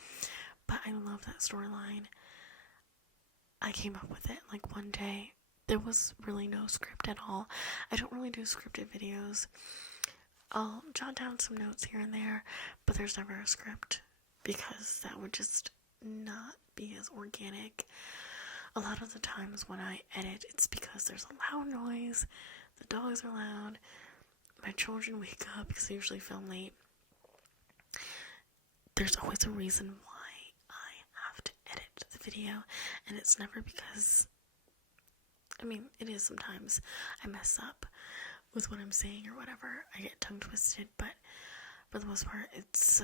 but I love that storyline. I came up with it like one day. There was really no script at all. I don't really do scripted videos. I'll jot down some notes here and there, but there's never a script because that would just not be as organic. A lot of the times when I edit, it's because there's a loud noise, the dogs are loud, my children wake up because I usually film late. There's always a reason why I have to edit the video, and it's never because, I mean, it is sometimes I mess up with what I'm saying or whatever. I get tongue twisted, but for the most part, it's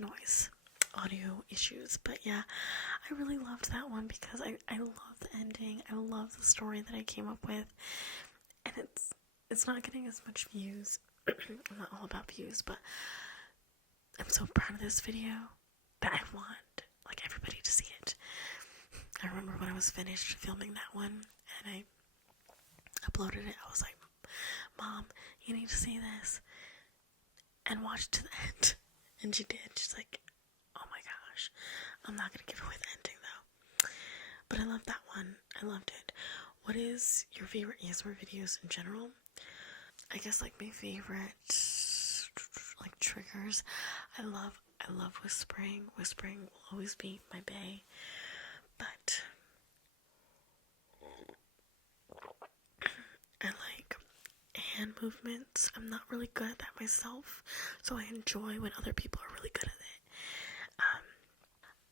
noise, audio issues. But yeah, I really loved that one because I love the ending. I love the story that I came up with, and it's not getting as much views. I'm not all about views, but I'm so proud of this video that I want like everybody to see it. I remember when I was finished filming that one and I uploaded it, I was like, Mom, you need to see this and watch to the end. And she did. She's like, oh my gosh, I'm not gonna give away the ending though. But I loved that one. I loved it. What is your favorite ASMR videos in general? I guess like my favorite like triggers. I love whispering. Whispering will always be my bae. But I like hand movements. I'm not really good at that myself, so I enjoy when other people are really good at it.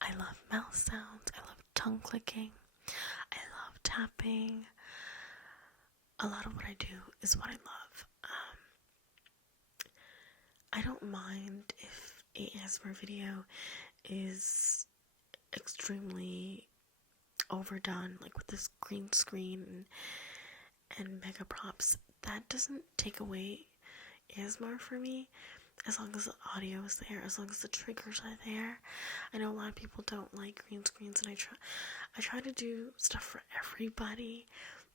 I love mouth sounds. I love tongue clicking. tapping. A lot of what I do is what I love. I don't mind if a ASMR video is extremely overdone, like with this green screen and mega props. That doesn't take away ASMR for me, as long as the audio is there, as long as the triggers are there. I know a lot of people don't like green screens, and I try to do stuff for everybody,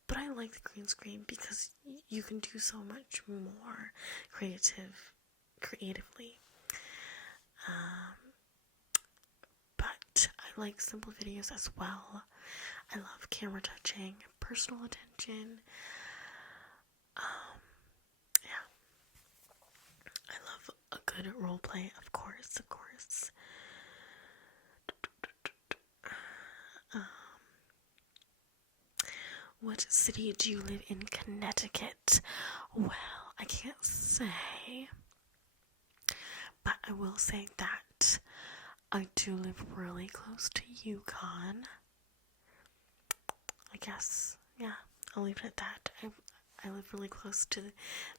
but I like the green screen because you can do so much more creatively. But I like simple videos as well. I love camera touching, personal attention. Yeah. I love a good role play, of course. What city do you live in? Connecticut. Well, I can't say, but I will say that I do live really close to UConn. I guess, yeah, I'll leave it at that. I live really close to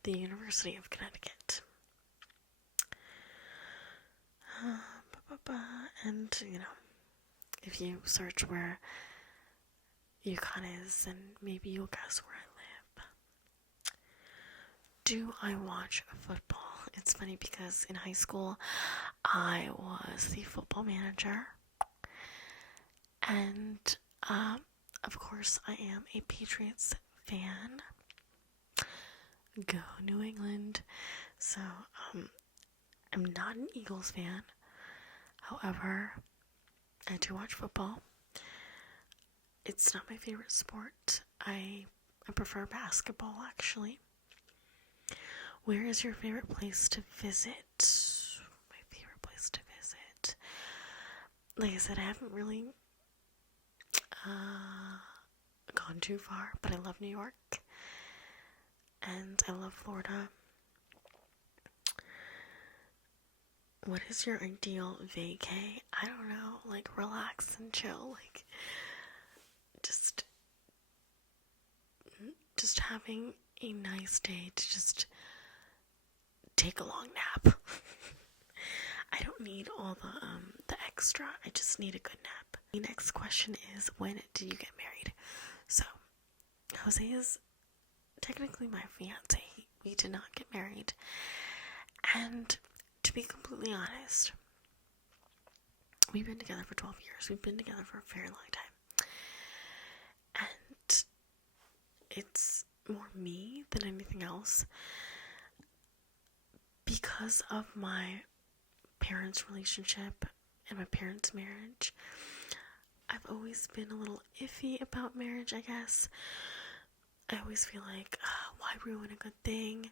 the University of Connecticut. And, you know, if you search where UConn is, and maybe you'll guess where I live. Do I watch football? It's funny because in high school, I was the football manager. And, of course, I am a Patriots fan. Go New England. So, I'm not an Eagles fan. However, I do watch football. It's not my favorite sport. I prefer basketball, actually. Where is your favorite place to visit? My favorite place to visit. Like I said, I haven't really gone too far, but I love New York. And I love Florida. What is your ideal vacay? I don't know, like relax and chill, like just having a nice day to just take a long nap. I don't need all the extra. I just need a good nap. The next question is, when did you get married? So, Jose is technically my fiance. We did not get married. And to be completely honest, we've been together for 12 years. We've been together for a very long time. And it's more me than anything else. Because of my parents' relationship and my parents' marriage, I've always been a little iffy about marriage, I guess. I always feel like, why ruin a good thing?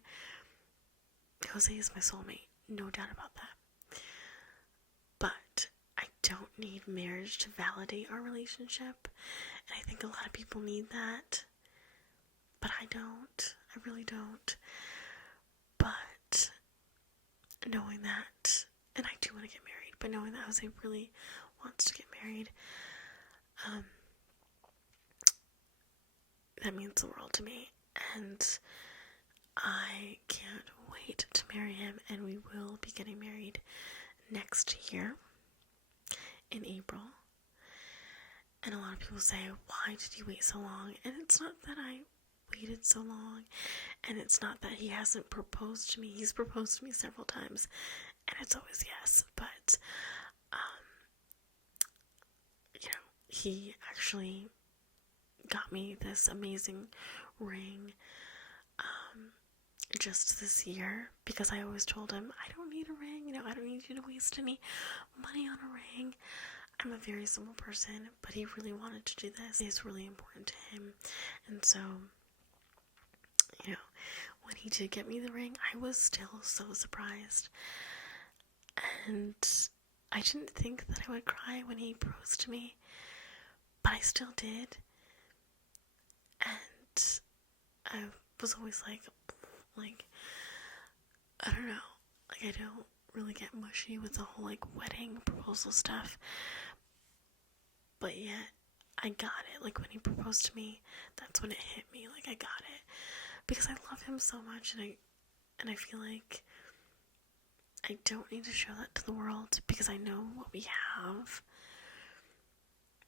Jose is my soulmate, no doubt about that. But I don't need marriage to validate our relationship, and I think a lot of people need that. But I don't. I really don't. But knowing that, and I do want to get married, but knowing that Jose really wants to get married, that means the world to me. And I can't wait to marry him, and we will be getting married next year in April. And a lot of people say, why did you wait so long? And it's not that I waited so long, and it's not that he hasn't proposed to me. He's proposed to me several times, and it's always yes. But you know, he actually got me this amazing ring just this year, because I always told him, I don't need a ring, you know, I don't need you to waste any money on a ring. I'm a very simple person, but he really wanted to do this. It's really important to him. And so, you know, when he did get me the ring, I was still so surprised. And I didn't think that I would cry when he proposed to me, but I still did. And I was always like, I don't know, like I don't really get mushy with the whole like wedding proposal stuff, but yet I got it. Like, when he proposed to me, that's when it hit me. Like, I got it. Because I love him so much, and I feel like I don't need to show that to the world because I know what we have.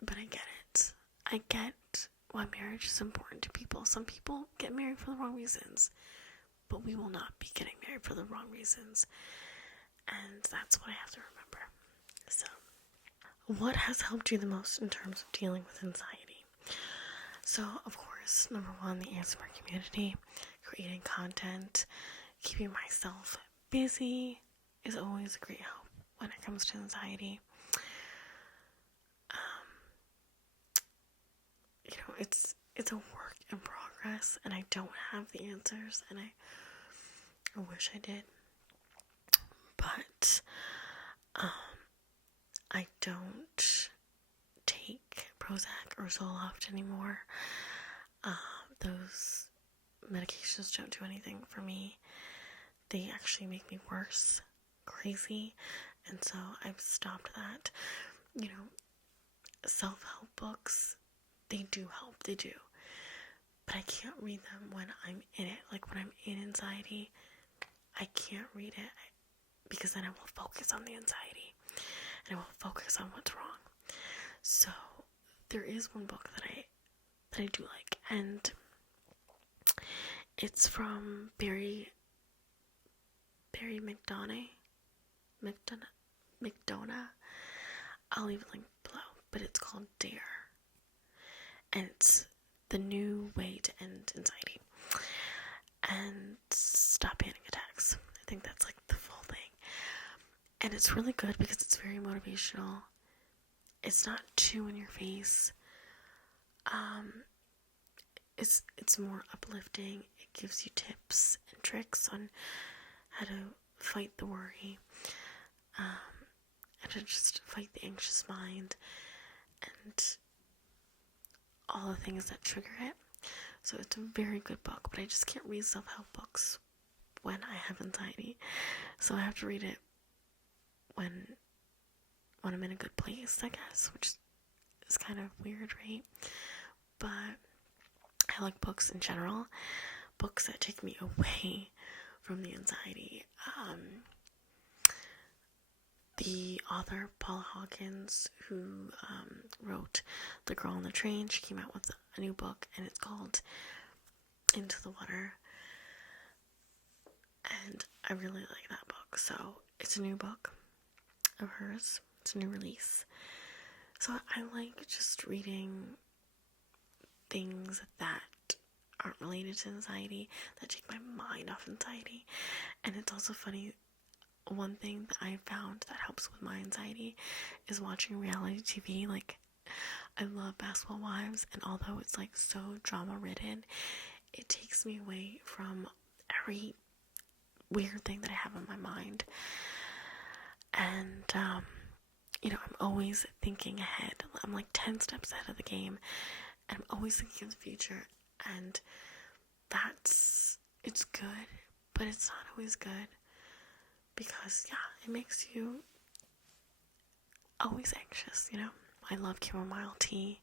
But I get it. I get why marriage is important to people. Some people get married for the wrong reasons, but we will not be getting married for the wrong reasons. And that's what I have to remember. So, what has helped you the most in terms of dealing with anxiety? So, of course, number one, the ASMR community, creating content, keeping myself busy is always a great help when it comes to anxiety. It's a work in progress, and I don't have the answers, and I wish I did. But I don't take Prozac or Zoloft anymore. Those medications don't do anything for me. They actually make me worse, crazy, and so I've stopped that. You know, self-help books, they do help, they do. But I can't read them when I'm in it. Like, when I'm in anxiety, I can't read it because then I will focus on the anxiety and I will focus on what's wrong. So there is one book that I do like, and it's from Barry McDonough. I'll leave a link below, but it's called Dare, and it's the new way to end anxiety and stop panic attacks. I think that's like the full thing, and it's really good because it's very motivational. It's not too in your face. It's more uplifting. It gives you tips and tricks on how to fight the worry, and to just fight the anxious mind, and all the things that trigger it. So it's a very good book, but I just can't read self-help books when I have anxiety. So I have to read it when I'm in a good place, I guess, which is kind of weird, right? But I like books in general, books that take me away from the anxiety. The author, Paula Hawkins, who wrote The Girl on the Train, she came out with a new book, and it's called Into the Water. And I really like that book. So it's a new book of hers. It's a new release. So I like just reading things that aren't related to anxiety, that take my mind off anxiety. And it's also funny, one thing that I found that helps with my anxiety is watching reality TV. Like, I love Basketball Wives, and although it's like so drama ridden, it takes me away from every weird thing that I have on my mind. And I'm always thinking ahead. I'm like 10 steps ahead of the game, and I'm always thinking of the future, and it's good, but it's not always good, because it makes you always anxious. I love chamomile tea.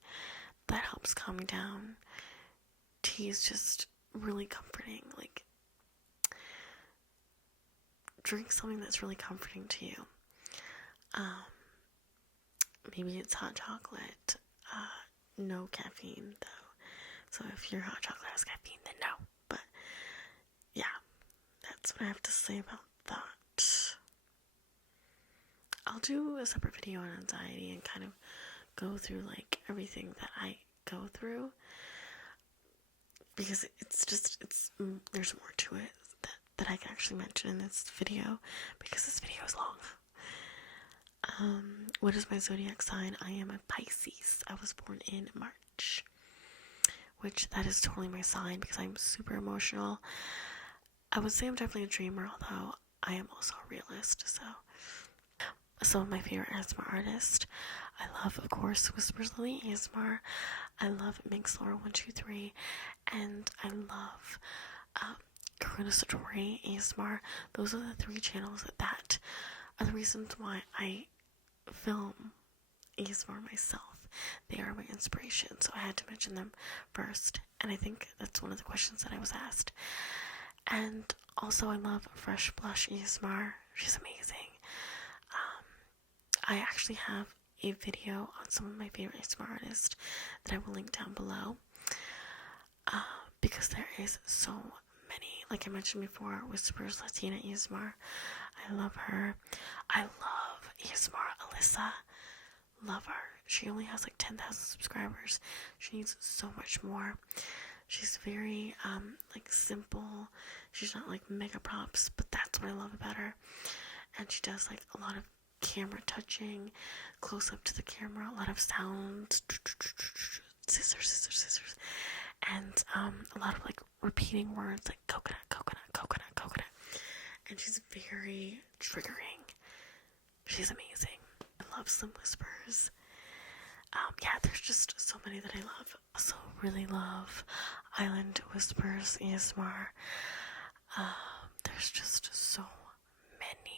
That helps calm me down. Tea is just really comforting. Like, drink something that's really comforting to you. Maybe it's hot chocolate. No caffeine, though. So if your hot chocolate has caffeine, then no. But yeah, that's what I have to say about that. I'll do a separate video on anxiety and kind of go through like everything that I go through, because there's more to it that I can actually mention in this video, because this video is long. What is my zodiac sign? I am a Pisces. I was born in March, which that is totally my sign because I'm super emotional. I would say I'm definitely a dreamer, although I am also a realist. So some of my favorite ASMR artists, I love, of course, Whispers Lily ASMR. I love Minx Laura 123, and I love Karuna Satori ASMR. Those are the 3 channels that are the reasons why I film ASMR myself. They are my inspiration, so I had to mention them first. And I think that's one of the questions that I was asked. And also, I love Fresh Blush ASMR. She's amazing. I actually have a video on some of my favorite ASMR artists that I will link down below. Because there is so many. Like I mentioned before, Whispers Latina ASMR. I love her. I love ASMR Alyssa. Love her. She only has like 10,000 subscribers. She needs so much more. She's very like simple. She's not like mega props, but that's what I love about her. And she does like a lot of camera touching, close up to the camera, a lot of sounds, scissors, scissors, scissors, and a lot of like repeating words like coconut, coconut, coconut, coconut. And she's very triggering. She's amazing. I love Slim Whispers. Yeah, there's just so many that I love. Also really love Island Whispers ASMR. There's just so many.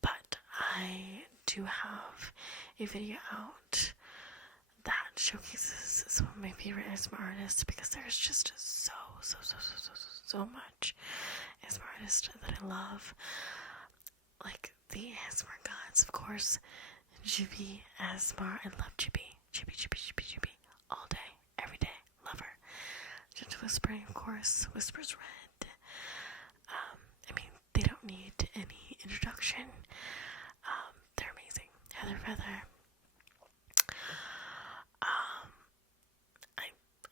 But I do have a video out that showcases some of my favorite ASMR artists, because there's just so much ASMR artists that I love. Like the ASMR gods, of course. Jibby ASMR. I love Jibby. Jibby. All day, every day. Love her. Gentle Whispering, of course. Whispers Red. I mean, they don't need any introduction. They're amazing. Heather Feather.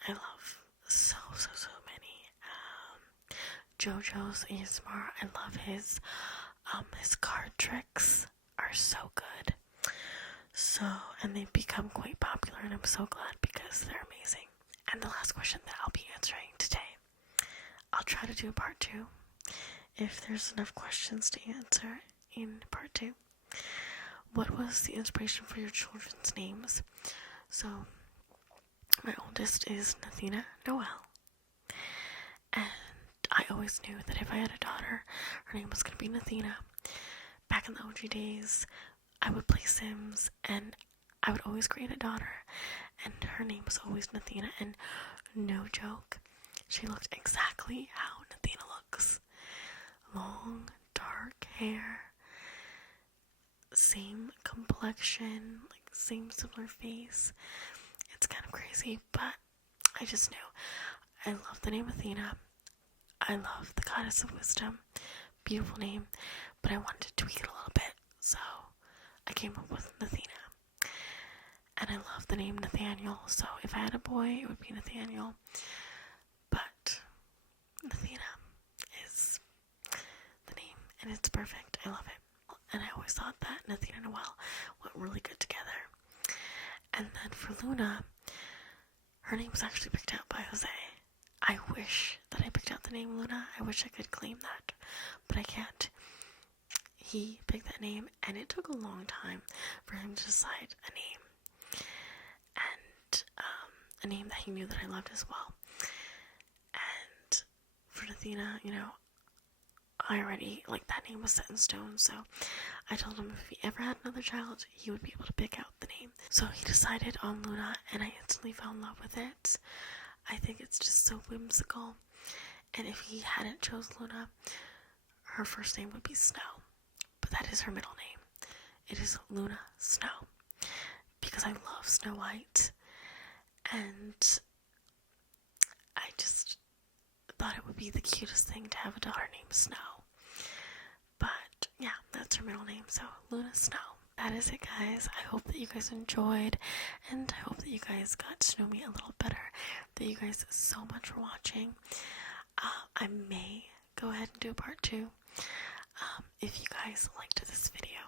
I love so many. JoJo's ASMR. I love his card tricks are so good. And they've become quite popular, and I'm so glad because they're amazing. And the last question that I'll be answering today, I'll try to do a part 2 if there's enough questions to answer in part 2. What was the inspiration for your children's names? So, my oldest is Nathina Noel. And I always knew that if I had a daughter, her name was going to be Nathina. Back in the OG days, I would play Sims, and I would always create a daughter, and her name was always Nathina, and no joke, she looked exactly how Nathina looks. Long, dark hair, same complexion, like same similar face. It's kind of crazy, but I just knew. I love the name Athena. I love the goddess of wisdom. Beautiful name, but I wanted to tweak it a little bit, so I came up with Nathina. And I love the name Nathaniel, so if I had a boy, it would be Nathaniel. But Nathina is the name, and it's perfect. I love it. And I always thought that Nathina and Noel went really good together. And then for Luna, her name was actually picked out by Jose. I wish that I picked out the name Luna. I wish I could claim that, but I can't. He picked that name, and it took a long time for him to decide a name. And a name that he knew that I loved as well. And for Nathina, I already, that name was set in stone, so I told him if he ever had another child, he would be able to pick out the name. So he decided on Luna, and I instantly fell in love with it. I think it's just so whimsical. And if he hadn't chose Luna, her first name would be Snow. But that is her middle name. It is Luna Snow. Because I love Snow White. And I just thought it would be the cutest thing to have a daughter named Snow. But yeah, that's her middle name, so Luna Snow. That is it, guys. I hope that you guys enjoyed, and I hope that you guys got to know me a little better. Thank you guys so much for watching. I may go ahead and do a part 2 if you guys liked this video.